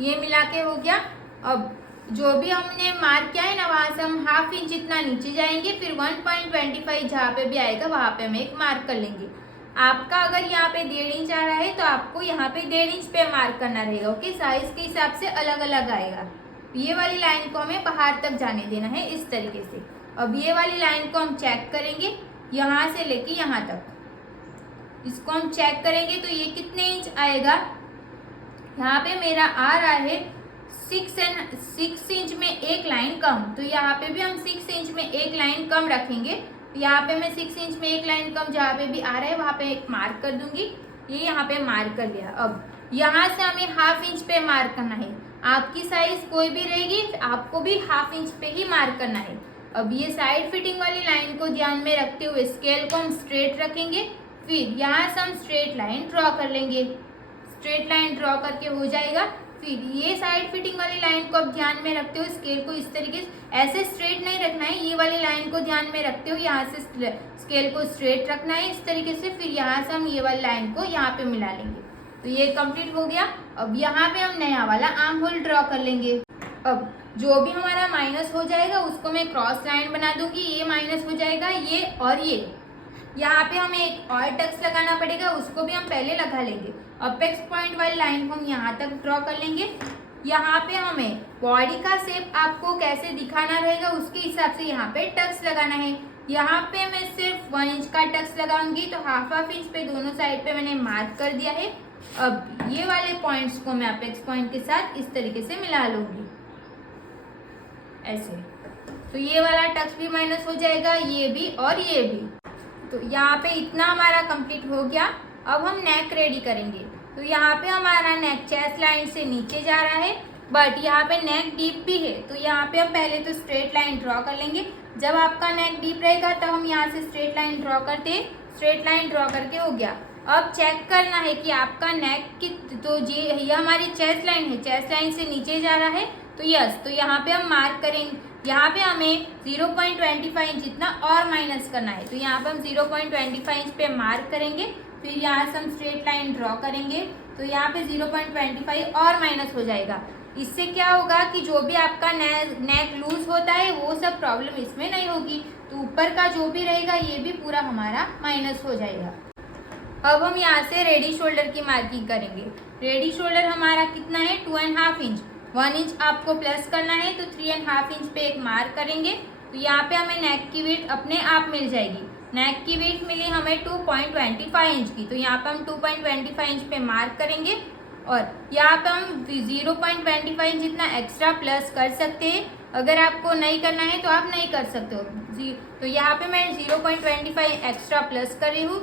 ये मिला के हो गया। अब जो भी हमने मार्क किया है ना वहाँ से हम हाफ इंच जितना नीचे जाएंगे। फिर 1.25 जहाँ पे भी आएगा वहाँ पे हम एक मार्क कर लेंगे। आपका अगर यहाँ पे 1.5 इंच आ रहा है तो आपको यहाँ पे 1.5 इंच पे मार्क करना रहेगा। ओके, साइज के हिसाब से अलग अलग आएगा। ये वाली लाइन को हमें बाहर तक जाने देना है इस तरीके से। अब ये वाली लाइन को हम चेक करेंगे यहाँ से लेके यहाँ तक। इसको हम चेक करेंगे तो ये कितने इंच आएगा। यहाँ पे मेरा आ रहा है 6 इंच में एक लाइन कम। तो यहाँ पे भी हम 6 इंच में एक लाइन कम रखेंगे। यहाँ पे मैं 6 इंच में एक लाइन कम जहाँ पे भी आ रहा है वहाँ पे एक मार्क कर दूंगी। ये यहाँ पे मार्क कर लिया। अब यहाँ से हमें हाफ इंच पे मार्क करना है। आपकी साइज कोई भी रहेगी आपको भी हाफ इंच पे ही मार्क करना है। अब ये साइड फिटिंग वाली लाइन को ध्यान में रखते हुए स्केल को हम स्ट्रेट रखेंगे। फिर यहाँ से हम स्ट्रेट लाइन ड्रॉ कर लेंगे। स्ट्रेट लाइन ड्रॉ करके हो जाएगा। फिर ये साइड फिटिंग वाली लाइन को अब ध्यान में रखते हुए स्केल को इस तरीके से ऐसे स्ट्रेट नहीं रखना है। ये वाली लाइन को ध्यान में रखते हुए यहाँ से स्केल को स्ट्रेट रखना है इस तरीके से। फिर यहाँ से हम ये वाली लाइन को यहाँ पे मिला लेंगे। तो ये कंप्लीट हो गया। अब यहाँ पे हम नया वाला आर्म होल ड्रॉ कर लेंगे। अब जो भी हमारा माइनस हो जाएगा उसको मैं क्रॉस लाइन बना दूंगी। ये माइनस हो जाएगा ये और ये। यहाँ पे हमें एक और टक्स लगाना पड़ेगा, उसको भी हम पहले लगा लेंगे। अपेक्स पॉइंट वाली लाइन को हम यहाँ तक ड्रॉ कर लेंगे। यहाँ पे हमें बॉडी का शेप आपको कैसे दिखाना रहेगा उसके हिसाब से यहाँ पे टक्स लगाना है। यहाँ पे मैं सिर्फ 1 इंच का टक्स लगाऊंगी। तो हाफ इंच पे दोनों साइड पे मैंने मार्क कर दिया है। अब ये वाले पॉइंट्स को मैं अपेक्स पॉइंट के साथ इस तरीके से मिला लूंगी ऐसे। तो ये वाला टक्स भी माइनस हो जाएगा, ये भी और ये भी। तो यहाँ पे इतना हमारा कंप्लीट हो गया। अब हम नेक रेडी करेंगे। तो यहाँ पे हमारा नेक चेस्ट लाइन से नीचे जा रहा है, बट यहाँ पे नेक डीप भी है। तो यहाँ पे हम पहले तो स्ट्रेट लाइन ड्रॉ कर लेंगे। जब आपका नेक डीप रहेगा तब हम यहाँ से स्ट्रेट लाइन ड्रॉ करते। स्ट्रेट लाइन ड्रॉ करके हो गया। अब चेक करना है कि आपका नेक की, तो ये हमारी चेस्ट लाइन है, चेस्ट लाइन से नीचे जा रहा है तो यस। तो यहाँ पे हम मार्क करेंगे। यहाँ पे हमें 0.25 इंच जितना और माइनस करना है। तो यहाँ पे हम 0.25 इंच पे मार्क करेंगे। फिर यहाँ से हम स्ट्रेट लाइन ड्रॉ करेंगे। तो यहाँ पे 0.25 और माइनस हो जाएगा। इससे क्या होगा कि जो भी आपका नेक लूज होता है वो सब प्रॉब्लम इसमें नहीं होगी। तो ऊपर का जो भी रहेगा ये भी पूरा हमारा माइनस हो जाएगा। अब हम यहाँ से रेडी शोल्डर की मार्किंग करेंगे। रेडी शोल्डर हमारा कितना है 2.5 इंच। 1 इंच आपको प्लस करना है तो 3.5 इंच पे एक मार्क करेंगे। तो यहाँ पे हमें नेक की विड्थ अपने आप मिल जाएगी। नेक की विड्थ मिली हमें 2.25 इंच की। तो यहाँ पे हम 2.25 इंच पे मार्क करेंगे और यहाँ पे हम 0.25 इंच जितना एक्स्ट्रा प्लस कर सकते हैं। अगर आपको नहीं करना है तो आप नहीं कर सकते हो। तो यहाँ पे मैं 0.25 एक्स्ट्रा प्लस कर रही हूँ।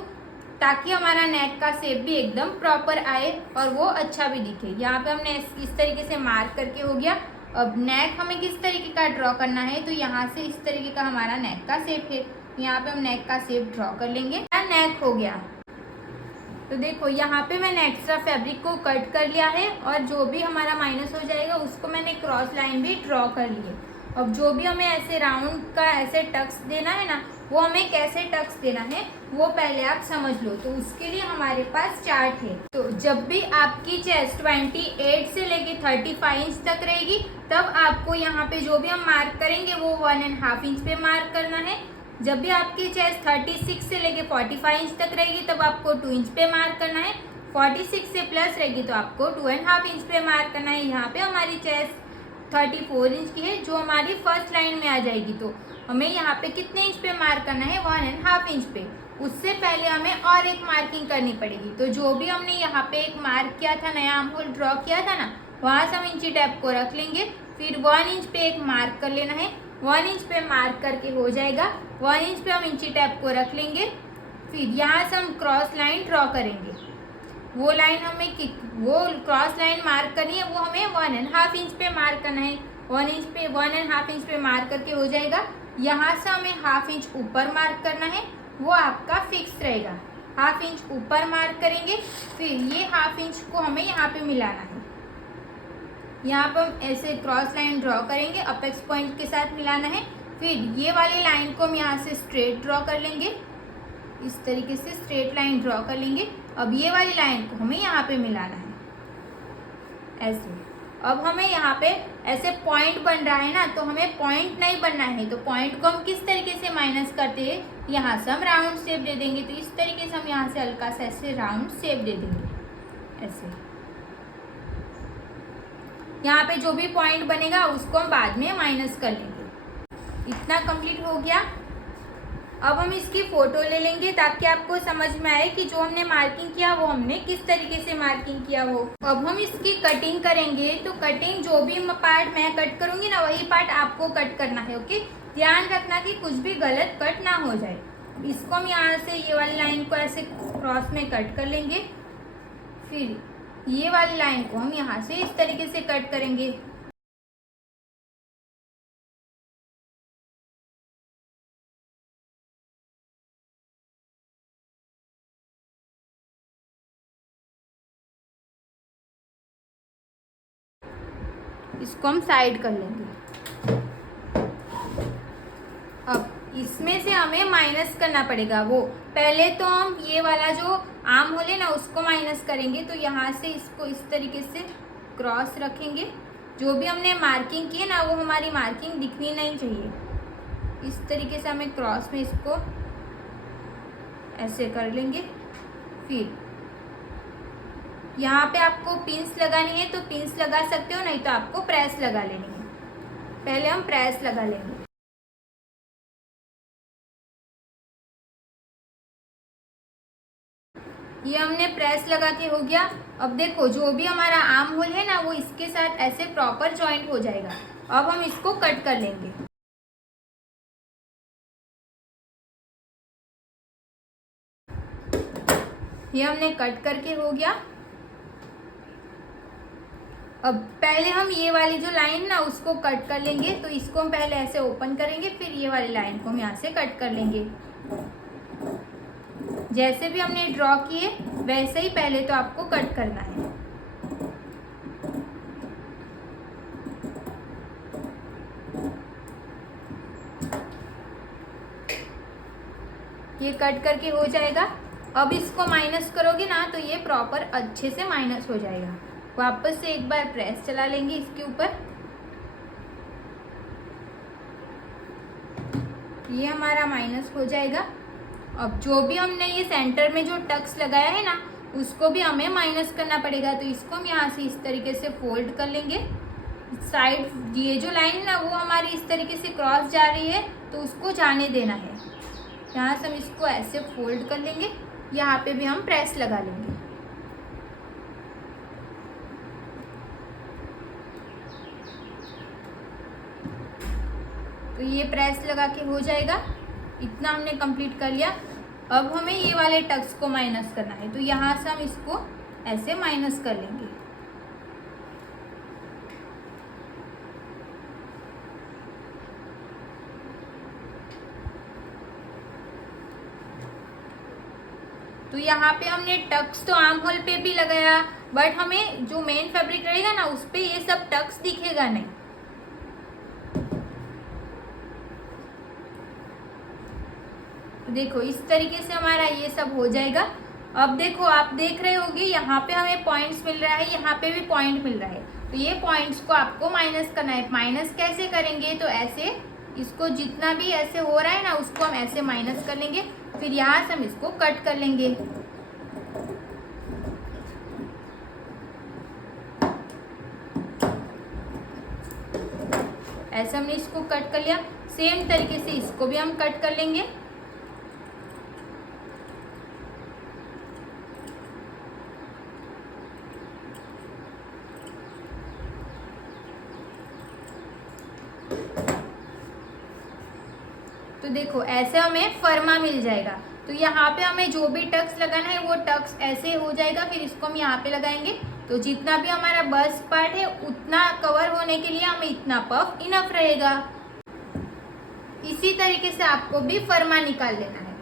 ताकि हमारा नेक का शेप भी एकदम प्रॉपर आए और वो अच्छा भी दिखे। यहाँ पे हमने इस तरीके से मार्क करके हो गया। अब नेक हमें किस तरीके का ड्रॉ करना है, तो यहाँ से इस तरीके का हमारा नेक का शेप है, यहाँ पे हम नेक का शेप ड्रॉ कर लेंगे। नेक हो गया। तो देखो यहाँ पे मैंने एक्स्ट्रा फैब्रिक को कट कर लिया है और जो भी हमारा माइनस हो जाएगा उसको मैंने क्रॉस लाइन भी ड्रॉ कर ली है। अब जो भी हमें ऐसे राउंड का ऐसे टक्स देना है ना, वो हमें कैसे टक्स देना है वो पहले आप समझ लो। तो उसके लिए हमारे पास चार्ट है। तो जब भी आपकी चेस्ट 28 से लेके 35 इंच तक रहेगी, तब आपको यहाँ पे जो भी हम मार्क करेंगे वो 1.5 इंच पे मार्क करना है। जब भी आपकी चेस्ट 36 से लेके 45 इंच तक रहेगी, तब आपको 2 इंच पे मार्क करना है। 46 से प्लस रहेगी तो आपको 2.5 इंच पे मार्क करना है। यहाँ पे हमारी चेस्ट 34 इंच की है, जो हमारी फर्स्ट लाइन में आ जाएगी। तो हमें यहाँ पे कितने इंच पे मार्क करना है, 1.5 इंच पे। उससे पहले हमें और एक मार्किंग करनी पड़ेगी। तो जो भी हमने यहाँ पे एक मार्क किया था, नया आर्म होल ड्रॉ किया था ना, वहाँ से हम इंची टेप को रख लेंगे। फिर 1 इंच पे एक मार्क कर लेना है। 1 इंच पे मार्क करके हो जाएगा। 1 इंच पे हम इंची टेप को रख लेंगे। फिर यहाँ से हम क्रॉस लाइन ड्रॉ करेंगे। वो लाइन हमें वो क्रॉस लाइन मार्क करनी है, वो हमें 1.5 इंच पे मार्क करना है। 1.5 इंच पे मार्क करके हो जाएगा। यहाँ से हमें 1/2 इंच ऊपर मार्क करना है, वो आपका फिक्स रहेगा। 1/2 इंच ऊपर मार्क करेंगे। फिर ये 1/2 इंच को हमें यहाँ पे मिलाना है। यहाँ पर हम ऐसे क्रॉस लाइन ड्रॉ करेंगे, अपेक्स पॉइंट के साथ मिलाना है। फिर ये वाली लाइन को हम यहाँ से स्ट्रेट ड्रॉ कर लेंगे, इस तरीके से स्ट्रेट लाइन ड्रॉ कर लेंगे। अब ये वाली लाइन को हमें यहाँ पे मिलाना है ऐसे। अब हमें यहाँ पे ऐसे पॉइंट बन रहा है ना, तो हमें पॉइंट नहीं बनना है। तो पॉइंट को हम किस तरीके से माइनस करते हैं, यहाँ से हम राउंड शेप दे देंगे। तो इस तरीके से हम यहाँ से हल्का सा ऐसे राउंड शेप दे देंगे ऐसे। यहाँ पे जो भी पॉइंट बनेगा उसको हम बाद में माइनस कर लेंगे। इतना कंप्लीट हो गया। अब हम इसकी फ़ोटो ले लेंगे ताकि आपको समझ में आए कि जो हमने मार्किंग किया वो हमने किस तरीके से मार्किंग किया हो। अब हम इसकी कटिंग करेंगे। तो कटिंग जो भी पार्ट मैं कट करूँगी ना, वही पार्ट आपको कट करना है। ओके, ध्यान रखना कि कुछ भी गलत कट ना हो जाए। इसको हम यहाँ से ये वाली लाइन को ऐसे क्रॉस में कट कर लेंगे। फिर ये वाली लाइन को हम यहाँ से इस तरीके से कट करेंगे। इसको हम साइड कर लेंगे। अब इसमें से हमें माइनस करना पड़ेगा। वो पहले तो हम ये वाला जो आर्म होल है ना, उसको माइनस करेंगे। तो यहाँ से इसको इस तरीके से क्रॉस रखेंगे। जो भी हमने मार्किंग की है ना, वो हमारी मार्किंग दिखनी नहीं चाहिए। इस तरीके से हमें क्रॉस में इसको ऐसे कर लेंगे। फिर यहाँ पे आपको पिंस लगानी है तो पिंस लगा सकते हो, नहीं तो आपको प्रेस लगा लेनी है। पहले हम प्रेस लगा लेंगे। ये हमने प्रेस लगा के हो गया। अब देखो जो भी हमारा आर्म होल है ना, वो इसके साथ ऐसे प्रॉपर जॉइंट हो जाएगा। अब हम इसको कट कर लेंगे। ये हमने कट करके हो गया। अब पहले हम ये वाली जो लाइन ना, उसको कट कर लेंगे। तो इसको हम पहले ऐसे ओपन करेंगे, फिर ये वाली लाइन को हम यहाँ से कट कर लेंगे। जैसे भी हमने ड्रॉ किए वैसे ही पहले तो आपको कट करना है। ये कट करके हो जाएगा। अब इसको माइनस करोगे ना, तो ये प्रॉपर अच्छे से माइनस हो जाएगा। वापस से एक बार प्रेस चला लेंगे इसके ऊपर। ये हमारा माइनस हो जाएगा। अब जो भी हमने ये सेंटर में जो टक्स लगाया है ना, उसको भी हमें माइनस करना पड़ेगा। तो इसको हम यहाँ से इस तरीके से फोल्ड कर लेंगे। साइड ये जो लाइन है ना, वो हमारी इस तरीके से क्रॉस जा रही है, तो उसको जाने देना है। यहाँ से हम इसको ऐसे फोल्ड कर लेंगे। यहाँ पे भी हम प्रेस लगा लेंगे। तो ये प्रेस लगा के हो जाएगा। इतना हमने कंप्लीट कर लिया। अब हमें ये वाले टक्स को माइनस करना है, तो यहाँ से हम इसको ऐसे माइनस कर लेंगे। तो यहाँ पे हमने टक्स तो आर्म होल पे भी लगाया, बट हमें जो मेन फैब्रिक रहेगा ना उस पे ये सब टक्स दिखेगा नहीं। देखो इस तरीके से हमारा ये सब हो जाएगा। अब देखो आप देख रहे होंगे यहाँ पे हमें पॉइंट्स मिल रहा है, यहाँ पे भी पॉइंट मिल रहा है, तो ये पॉइंट्स को आपको माइनस करना है। माइनस कैसे करेंगे, तो ऐसे इसको जितना भी ऐसे हो रहा है ना उसको हम ऐसे माइनस कर लेंगे, फिर यहाँ से हम इसको कट कर लेंगे। ऐसे हमने इसको कट कर लिया, सेम तरीके से इसको भी हम कट कर लेंगे। तो देखो ऐसे हमें फर्मा मिल जाएगा। तो यहाँ पे हमें जो भी टक्स लगाना है वो टक्स ऐसे हो जाएगा, फिर इसको हम यहाँ पे लगाएंगे, तो जितना भी हमारा बस्ट पार्ट है उतना कवर होने के लिए हमें इतना पफ इनफ रहेगा। इसी तरीके से आपको भी फर्मा निकाल लेना है।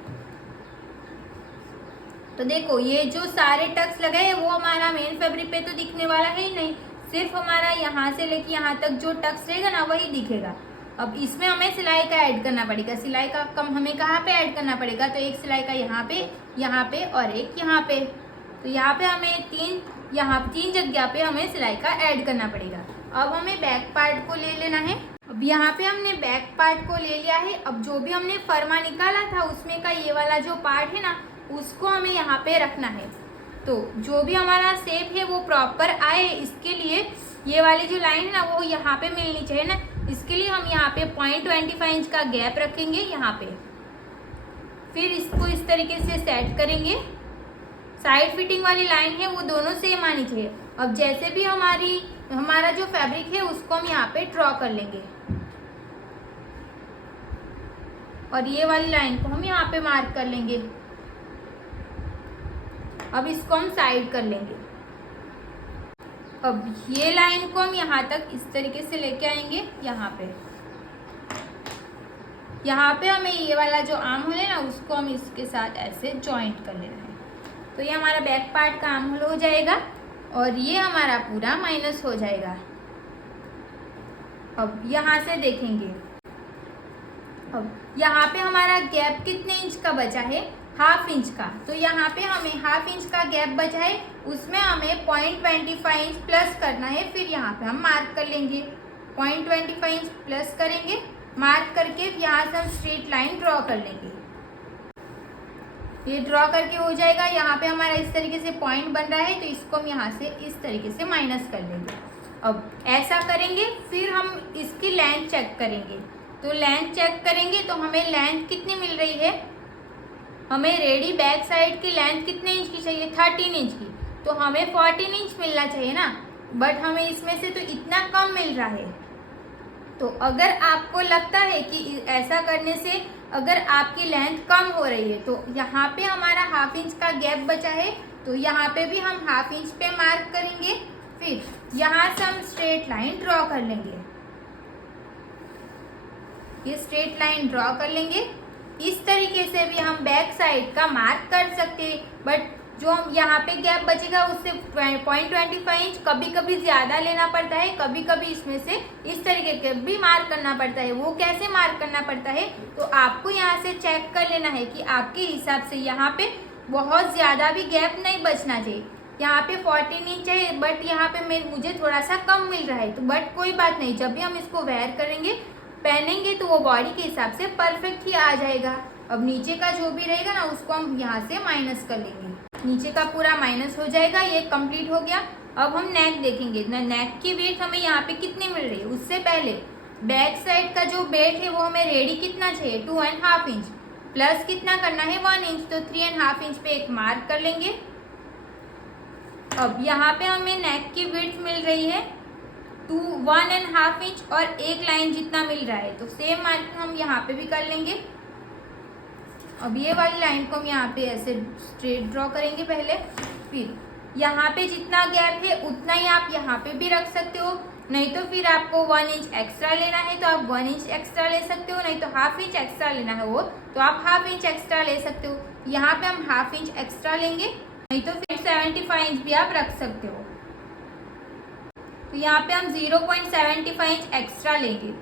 तो देखो ये जो सारे टक्स लगाए हैं वो हमारा मेन फैब्रिक पे तो दिखने वाला है ही नहीं, सिर्फ हमारा यहाँ से लेके यहाँ तक जो टक्स रहेगा ना वही दिखेगा। अब इसमें हमें सिलाई का ऐड करना पड़ेगा। सिलाई का कम हमें कहाँ पे ऐड करना पड़ेगा, तो एक सिलाई का यहाँ पे और एक यहाँ पे। तो यहाँ पे हमें तीन जगह पे हमें सिलाई का ऐड करना पड़ेगा। अब हमें बैक पार्ट को ले लेना है। अब यहाँ पे हमने बैक पार्ट को ले लिया है। अब जो भी हमने फर्मा निकाला था उसमें का ये वाला जो पार्ट है ना उसको हमें यहाँ पे रखना है। तो जो भी हमारा शेप है वो प्रॉपर आए इसके लिए ये वाली जो लाइन है ना वो यहाँ पे मिलनी चाहिए ना, इसके लिए हम यहाँ पे 0.25 इंच का गैप रखेंगे यहाँ पे। फिर इसको इस तरीके से सेट करेंगे। साइड फिटिंग वाली लाइन है वो दोनों सेम आनी चाहिए। अब जैसे भी हमारा जो फैब्रिक है उसको हम यहाँ पे ड्रॉ कर लेंगे और ये वाली लाइन को हम यहाँ पे मार्क कर लेंगे। अब इसको हम साइड कर लेंगे। अब ये लाइन को हम यहाँ तक इस तरीके से लेके आएंगे। यहाँ पे हमें ये वाला जो आर्म होल है ना उसको हम इसके साथ ऐसे जॉइंट कर लेना है। तो ये हमारा बैक पार्ट का आर्म होल हो जाएगा और ये हमारा पूरा माइनस हो जाएगा। अब यहाँ से देखेंगे, अब यहाँ पे हमारा गैप कितने इंच का बचा है, 1/2 इंच का। तो यहाँ पे हमें 1/2 इंच का गैप बचा है, उसमें हमें 0.25 इंच प्लस करना है। फिर यहाँ पे हम मार्क कर लेंगे, 0.25 इंच प्लस करेंगे, मार्क करके यहाँ से हम स्ट्रेट लाइन ड्रॉ कर लेंगे। ये ड्रॉ करके हो जाएगा। यहाँ पे हमारा इस तरीके से पॉइंट बन रहा है, तो इसको हम यहाँ से इस तरीके से माइनस कर लेंगे। अब ऐसा करेंगे, फिर हम इसकी लेंथ चेक करेंगे। तो लेंथ चेक करेंगे तो हमें लेंथ कितनी मिल रही है, हमें रेडी बैक साइड की लेंथ कितने इंच की चाहिए, 13 इंच की। तो हमें 14 इंच मिलना चाहिए ना, बट हमें इसमें से तो इतना कम मिल रहा है। तो अगर आपको लगता है कि ऐसा करने से अगर आपकी लेंथ कम हो रही है तो यहाँ पे हमारा 1/2 इंच का गैप बचा है, तो यहाँ पे भी हम 1/2 इंच पे मार्क करेंगे। फिर यहाँ से हम स्ट्रेट लाइन ड्रॉ कर लेंगे। ये स्ट्रेट लाइन ड्रॉ कर लेंगे। इस तरीके से भी हम बैक साइड का मार्क कर सकते हैं, बट जो यहाँ पे गैप बचेगा उससे 0.25 इंच कभी कभी ज़्यादा लेना पड़ता है, कभी कभी इसमें से इस तरीके के भी मार्क करना पड़ता है। वो कैसे मार्क करना पड़ता है, तो आपको यहाँ से चेक कर लेना है कि आपके हिसाब से यहाँ पे बहुत ज़्यादा भी गैप नहीं बचना चाहिए। यहाँ पे 14 इंच है, बट यहाँ पे मुझे थोड़ा सा कम मिल रहा है, तो बट कोई बात नहीं, जब भी हम इसको वेयर करेंगे पहनेंगे तो वो बॉडी के हिसाब से परफेक्ट ही आ जाएगा। अब नीचे का जो भी रहेगा ना उसको हम यहाँ से माइनस कर लेंगे। नीचे का पूरा माइनस हो जाएगा। ये कंप्लीट हो गया। अब हम नेक देखेंगे ना, नेक की वेट हमें यहाँ पे कितनी मिल रही है। उससे पहले बैक साइड का जो बेल्ट है वो हमें रेडी कितना चाहिए, 2.5 इंच प्लस कितना करना है, 1 इंच। तो 3.5 इंच पे एक मार्क कर लेंगे। अब यहाँ पे हमें नेक की विड्थ मिल रही है 1.5 इंच और एक लाइन जितना मिल रहा है, तो सेम मार्किंग हम यहाँ पे भी कर लेंगे। अब ये वाली लाइन को हम यहाँ पे ऐसे स्ट्रेट ड्रॉ करेंगे पहले। फिर यहाँ पे जितना गैप है उतना ही आप यहाँ पे भी रख सकते हो, नहीं तो फिर आपको 1 इंच एक्स्ट्रा लेना है तो आप 1 इंच एक्स्ट्रा ले सकते हो, नहीं तो हाफ इंच एक्स्ट्रा लेना है वो तो आप हाफ इंच एक्स्ट्रा ले सकते हो। यहाँ पे हम हाफ इंच एक्स्ट्रा लेंगे, नहीं तो फिर 75 इंच भी आप रख सकते हो। तो यहाँ पे हम 0.75 इंच एक्स्ट्रा लेंगे।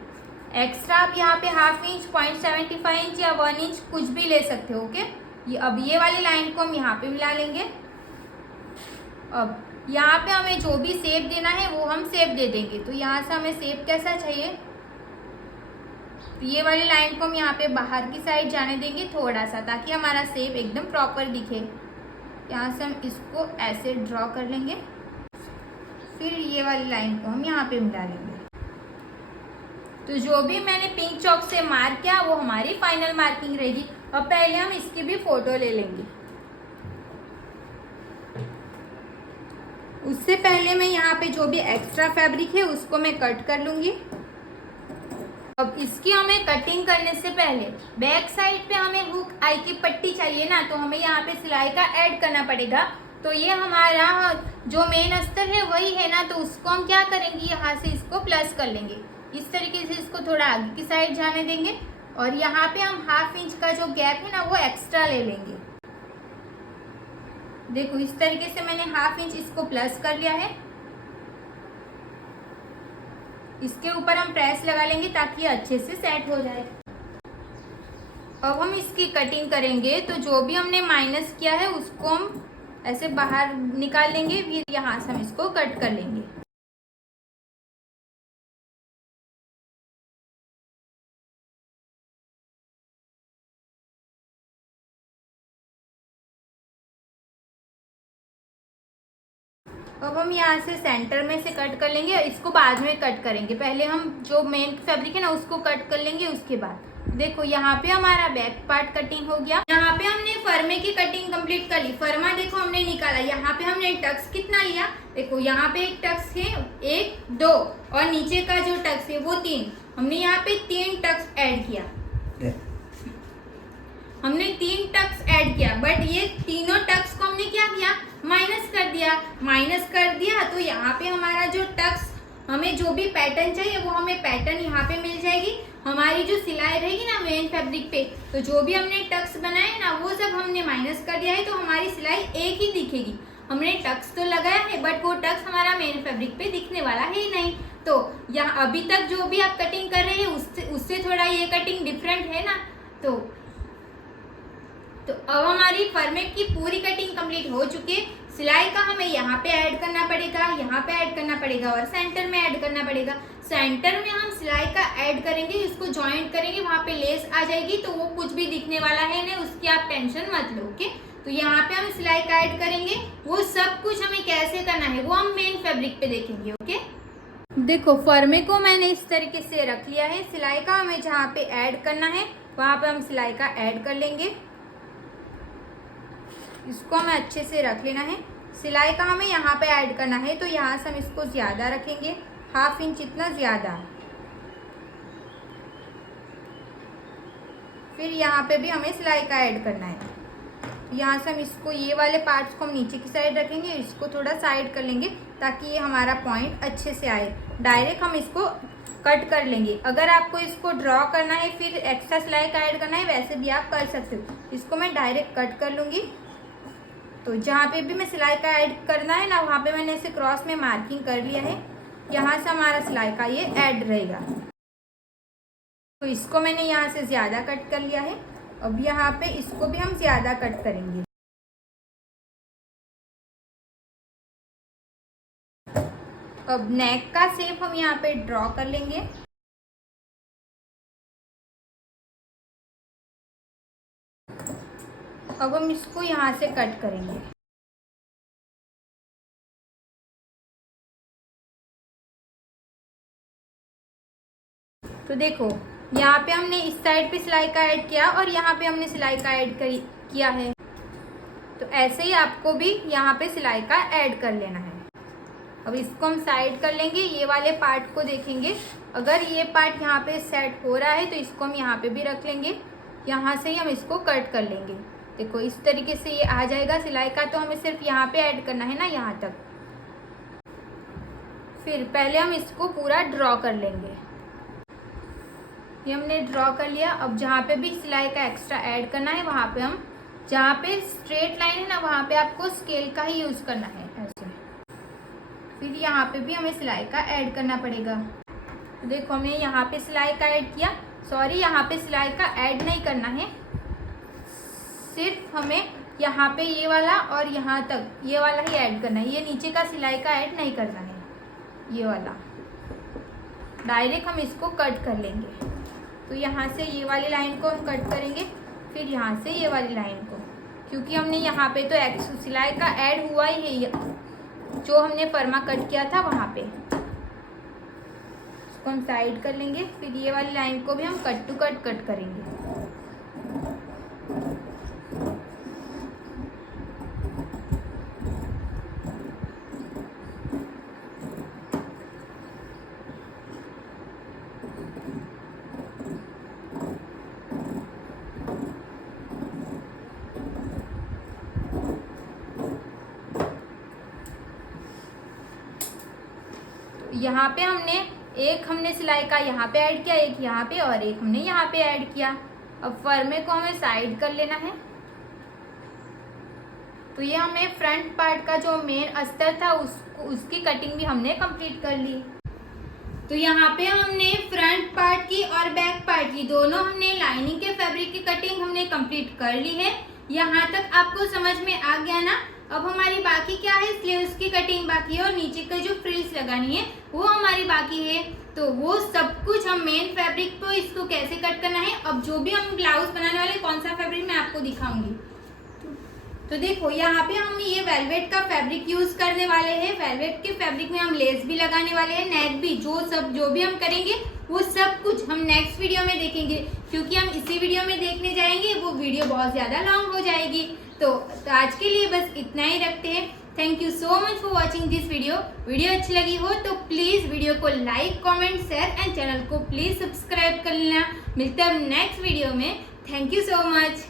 एक्स्ट्रा आप यहाँ पे हाफ इंच, 0.75 इंच या 1 इंच कुछ भी ले सकते हो। ओके, अब ये वाली लाइन को हम यहाँ पे मिला लेंगे। अब यहाँ पे हमें जो भी शेप देना है वो हम शेप दे देंगे। तो यहाँ से हमें शेप कैसा चाहिए, तो ये वाली लाइन को हम यहाँ पे बाहर की साइड जाने देंगे थोड़ा सा, ताकि हमारा शेप एकदम प्रॉपर दिखे। यहाँ से हम इसको ऐसे ड्रॉ कर लेंगे। फिर ये वाली लाइन को हम यहाँ पे मिला लेंगे। तो जो भी मैंने पिंक चॉक से मार्क किया वो हमारी फाइनल मार्किंग रहेगी। अब पहले हम इसकी भी फोटो ले लेंगे। उससे पहले मैं यहाँ पे जो भी एक्स्ट्रा फैब्रिक है उसको मैं कट कर लूंगी। अब इसकी हमें कटिंग करने से पहले बैक साइड पे हमें हुक आई की पट्टी चाहिए ना, तो हमें यहाँ पे सिलाई का ऐड करना पड़ेगा। तो ये हमारा जो मेन अस्तर है वही है ना, तो उसको हम क्या करेंगे, यहाँ से इसको प्लस कर लेंगे। इस तरीके से इसको थोड़ा आगे की साइड जाने देंगे और यहाँ पे हम हाफ इंच का जो गैप है ना वो एक्स्ट्रा ले लेंगे। देखो इस तरीके से मैंने हाफ इंच इसको प्लस कर लिया है। इसके ऊपर हम प्रेस लगा लेंगे ताकि अच्छे से सेट हो जाए। अब हम इसकी कटिंग करेंगे, तो जो भी हमने माइनस किया है उसको हम ऐसे बाहर निकाल लेंगे। फिर यहाँ से हम इसको कट कर लेंगे। अब हम यहाँ से सेंटर में से कट कर लेंगे, इसको बाद में कट करेंगे। पहले हम जो मेन फैब्रिक है ना उसको कट कर लेंगे। उसके बाद देखो यहाँ पे हमारा बैक पार्ट कटिंग हो गया। यहाँ पे हमने फर्मे की कटिंग कंप्लीट कर ली। फर्मा देखो हमने निकाला। यहाँ पे हमने टक्स कितना लिया, देखो यहाँ पे एक टक्स है, 1 2 और नीचे का जो टक्स है वो 3। हमने यहाँ पे 3 टक्स ऐड किया। हमने 3 टक्स ऐड किया, बट ये तीनों टक्स को हमने क्या किया, माइनस कर दिया। माइनस कर दिया तो यहाँ पे हमारा जो टक्स, हमें जो भी पैटर्न चाहिए वो हमें पैटर्न यहाँ पे मिल जाएगी। हमारी जो सिलाई रहेगी ना मेन फैब्रिक पे, तो जो भी हमने टक्स बनाए ना वो सब हमने माइनस कर दिया है, तो हमारी सिलाई एक ही दिखेगी। हमने टक्स तो लगाया है बट वो टक्स हमारा मेन फैब्रिक पे दिखने वाला है ही नहीं। तो यहाँ अभी तक जो भी आप कटिंग कर रहे हैं उससे थोड़ा ये कटिंग डिफरेंट है ना। तो अब हमारी फर्मेट की पूरी कटिंग कंप्लीट हो चुकी है। सिलाई का हमें यहाँ पे ऐड करना पड़ेगा, यहाँ पे ऐड करना पड़ेगा और सेंटर में ऐड करना पड़ेगा। सेंटर में हम सिलाई का ऐड करेंगे, इसको जॉइंट करेंगे, वहाँ पे लेस आ जाएगी तो वो कुछ भी दिखने वाला है नहीं, उसकी आप टेंशन मत लो। ओके, तो यहाँ पे हम सिलाई का ऐड करेंगे। वो सब कुछ हमें कैसे करना है वो हम मेन फैब्रिक पे देखेंगे। ओके, देखो फर्मे को मैंने इस तरीके से रख लिया है। सिलाई का हमें जहाँ पे ऐड करना है वहाँ पे हम सिलाई का ऐड कर लेंगे। इसको हमें अच्छे से रख लेना है। सिलाई का हमें यहाँ पे ऐड करना है, तो यहाँ से हम इसको ज़्यादा रखेंगे, हाफ इंच इतना ज़्यादा। फिर यहाँ पे भी हमें सिलाई का ऐड करना है। यहाँ से हम इसको, ये वाले पार्ट्स को हम नीचे की साइड रखेंगे, इसको थोड़ा साइड कर लेंगे ताकि ये हमारा पॉइंट अच्छे से आए। डायरेक्ट हम इसको कट कर लेंगे। अगर आपको इसको ड्रॉ करना है फिर एक्स्ट्रा सिलाई का ऐड करना है वैसे भी आप कर सकते हो। इसको मैं डायरेक्ट कट कर लूँगी। तो जहाँ पे भी मैं सिलाई का ऐड करना है ना वहाँ पे मैंने इसे क्रॉस में मार्किंग कर लिया है। यहाँ से हमारा सिलाई का ये ऐड रहेगा। तो इसको मैंने यहाँ से ज़्यादा कट कर लिया है। अब यहाँ पे इसको भी हम ज़्यादा कट करेंगे। अब नेक का शेप हम यहाँ पे ड्रॉ कर लेंगे। अब हम इसको यहाँ से कट करेंगे। तो देखो यहाँ पे हमने इस साइड पे सिलाई का ऐड किया और यहाँ पे हमने सिलाई का ऐड किया है। तो ऐसे ही आपको भी यहाँ पे सिलाई का ऐड कर लेना है। अब इसको हम साइड कर लेंगे। ये वाले पार्ट को देखेंगे, अगर ये पार्ट यहाँ पे सेट हो रहा है तो इसको हम यहाँ पे भी रख लेंगे। यहाँ से ही हम इसको कट कर लेंगे। देखो इस तरीके से ये आ जाएगा सिलाई का, तो हमें सिर्फ यहाँ पे ऐड करना है ना, यहाँ तक। फिर पहले हम इसको पूरा ड्रॉ कर लेंगे। ये हमने ड्रॉ कर लिया। अब जहाँ पे भी सिलाई का एक्स्ट्रा ऐड करना है वहाँ पे हम, जहाँ पे स्ट्रेट लाइन है ना वहाँ पे आपको स्केल का ही यूज़ करना है ऐसे। फिर यहाँ पे भी हमें सिलाई का ऐड करना पड़ेगा। तो देखो हमने यहाँ पे सिलाई का ऐड किया, सॉरी यहाँ पे सिलाई का ऐड नहीं करना है, सिर्फ हमें यहाँ पे ये वाला और यहाँ तक ये वाला ही ऐड करना है। ये नीचे का सिलाई का ऐड नहीं करना है, ये वाला डायरेक्ट हम इसको कट कर लेंगे। तो यहाँ से ये वाली लाइन को हम कट करेंगे, फिर यहाँ से ये वाली लाइन को, क्योंकि हमने यहाँ पे तो सिलाई का ऐड हुआ ही है जो हमने फर्मा कट किया था वहाँ पे। इसको हम साइड कर लेंगे। फिर ये वाली लाइन को भी हम कट टू कट करेंगे। यहाँ पे हमने सिलाई का यहाँ पे ऐड किया, एक यहाँ पे और एक हमने यहाँ पे ऐड किया। अब फर्मे को हमें साइड कर लेना है। तो ये हमें फ्रंट पार्ट का जो मेन अस्तर था उसकी कटिंग भी हमने कंप्लीट कर ली। तो यहाँ पे हमने फ्रंट पार्ट की और बैक पार्ट की दोनों हमने लाइनिंग के फैब्रिक की कटिंग हमने कंप्लीट कर ली है। यहाँ तक आपको समझ में आ गया ना। अब हमारी बाकी क्या है, स्लीव्स की कटिंग बाकी है और नीचे का जो फ्रिल्स लगानी है वो हमारी बाकी है। तो वो सब कुछ हम मेन फैब्रिक पे इसको कैसे कट करना है, अब जो भी हम ब्लाउज बनाने वाले कौन सा फैब्रिक मैं आपको दिखाऊंगी। तो देखो यहाँ पे हम ये वेलवेट का फैब्रिक यूज करने वाले हैं। वेलवेट के फैब्रिक में हम लेस भी लगाने वाले हैं, नेक भी, जो भी हम करेंगे वो सब कुछ हम नेक्स्ट वीडियो में देखेंगे, क्योंकि हम इसी वीडियो में देखने जाएंगे, वो वीडियो बहुत ज़्यादा लॉन्ग हो जाएगी। तो आज के लिए बस इतना ही रखते हैं। Thank you so much for watching this video अच्छी लगी हो तो प्लीज़ वीडियो को like, comment, share and channel को प्लीज़ सब्सक्राइब कर लेना। मिलते हैं नेक्स्ट वीडियो में। Thank you so much.